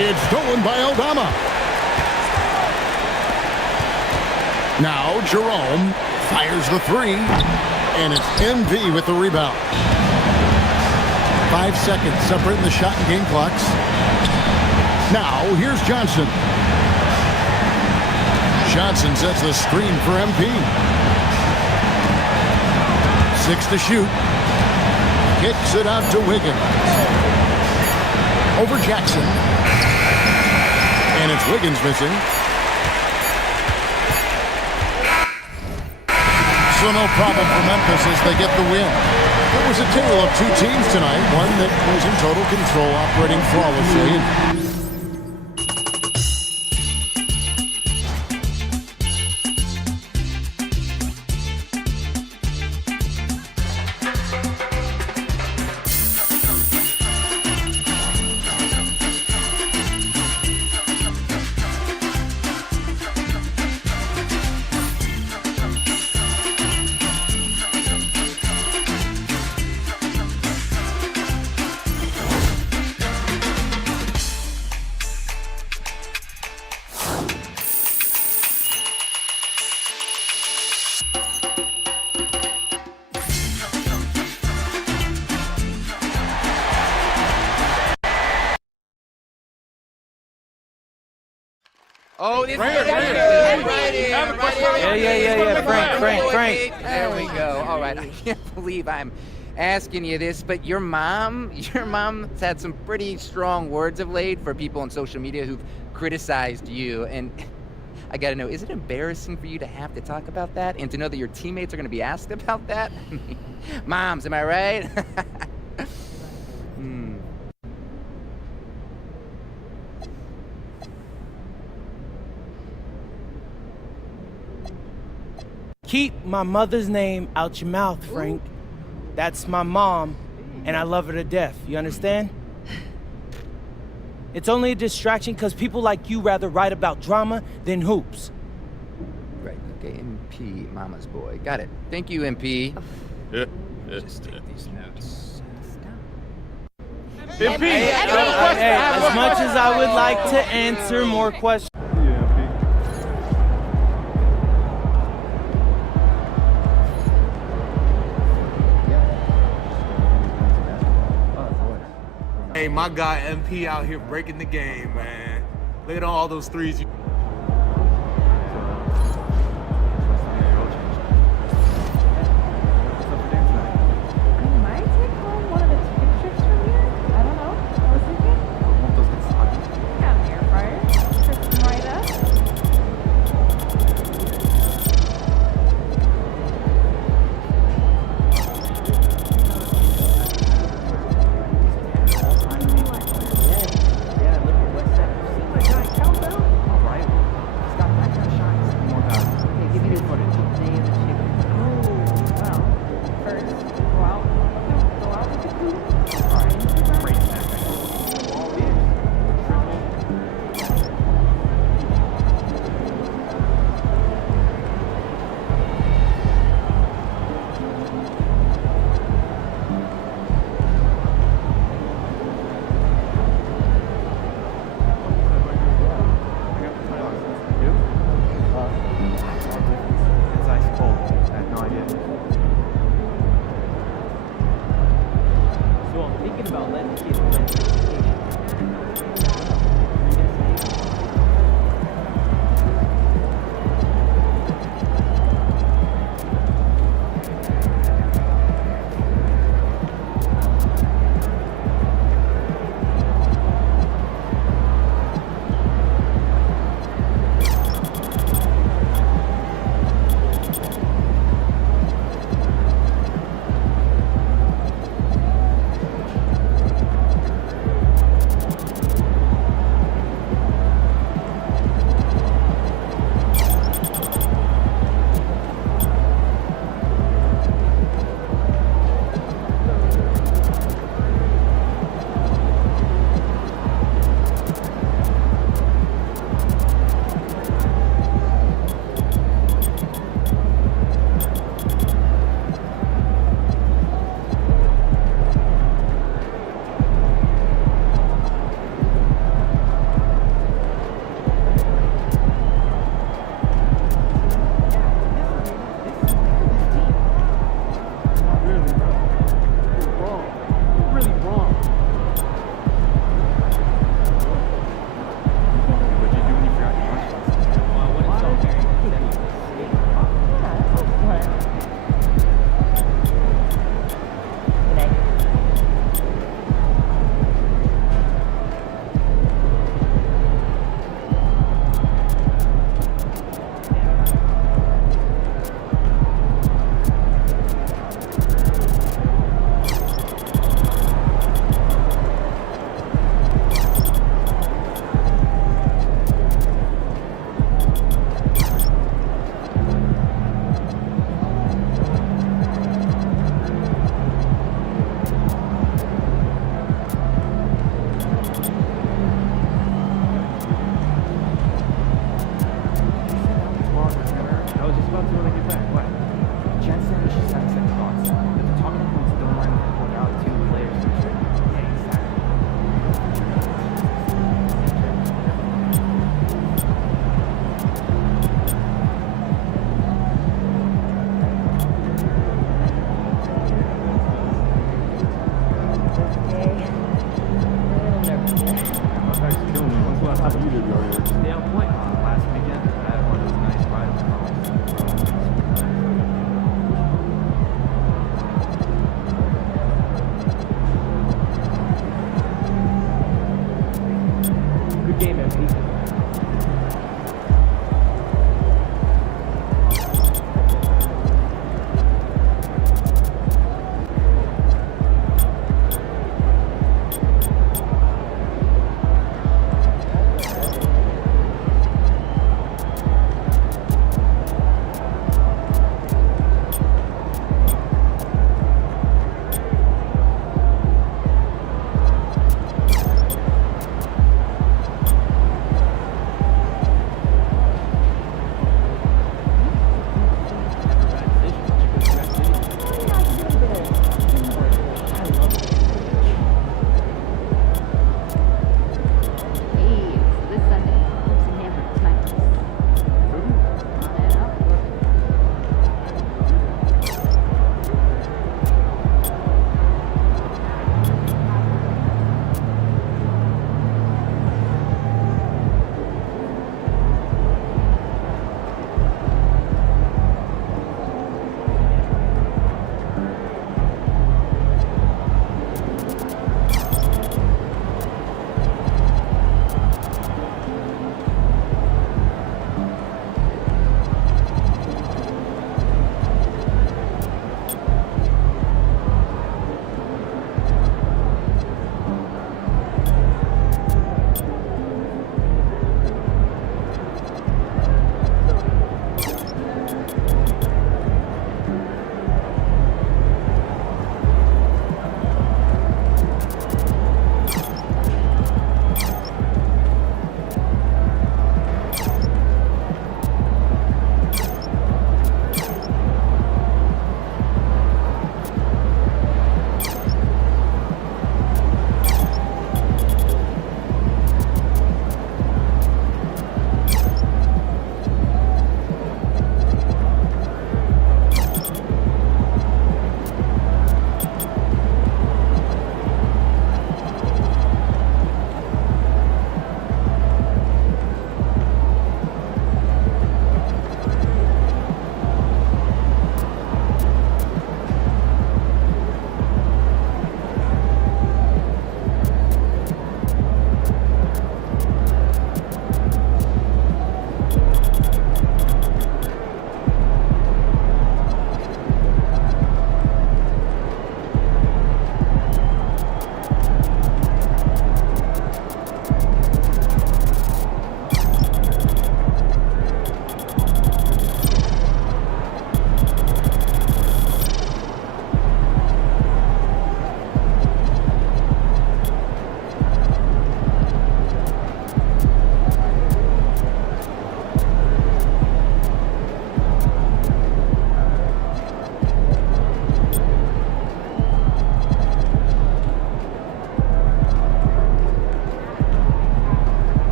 It's stolen by Aldama. Now Jerome fires the 3, and it's MV with the rebound. 5 seconds separating the shot and game clocks. Now here's Johnson. Johnson sets the screen for MP. 6 to shoot. Kicks it out to Wiggins. Over Jackson. And it's Wiggins missing. So no problem for Memphis as they get the win. It was a tale of 2 teams tonight, one that was in total control, operating flawlessly. Oh, this Frank, is Frank. right here. Frank. There we go. All right. I can't believe I'm asking you this, but your mom's had some pretty strong words of late for people on social media who've criticized you. And I got to know, is it embarrassing for you to have to talk about that and to know that your teammates are going to be asked about that? Moms, am I right? Keep my mother's name out your mouth, Frank. That's my mom, and I love her to death. You understand? It's only a distraction because people like you rather write about drama than hoops. Right, okay, MP, mama's boy. Got it. Thank you, MP. Just take these notes. MP, as much as I would like to answer more questions. Hey, my guy MP out here breaking the game, man. Look at all those threes. game, MP.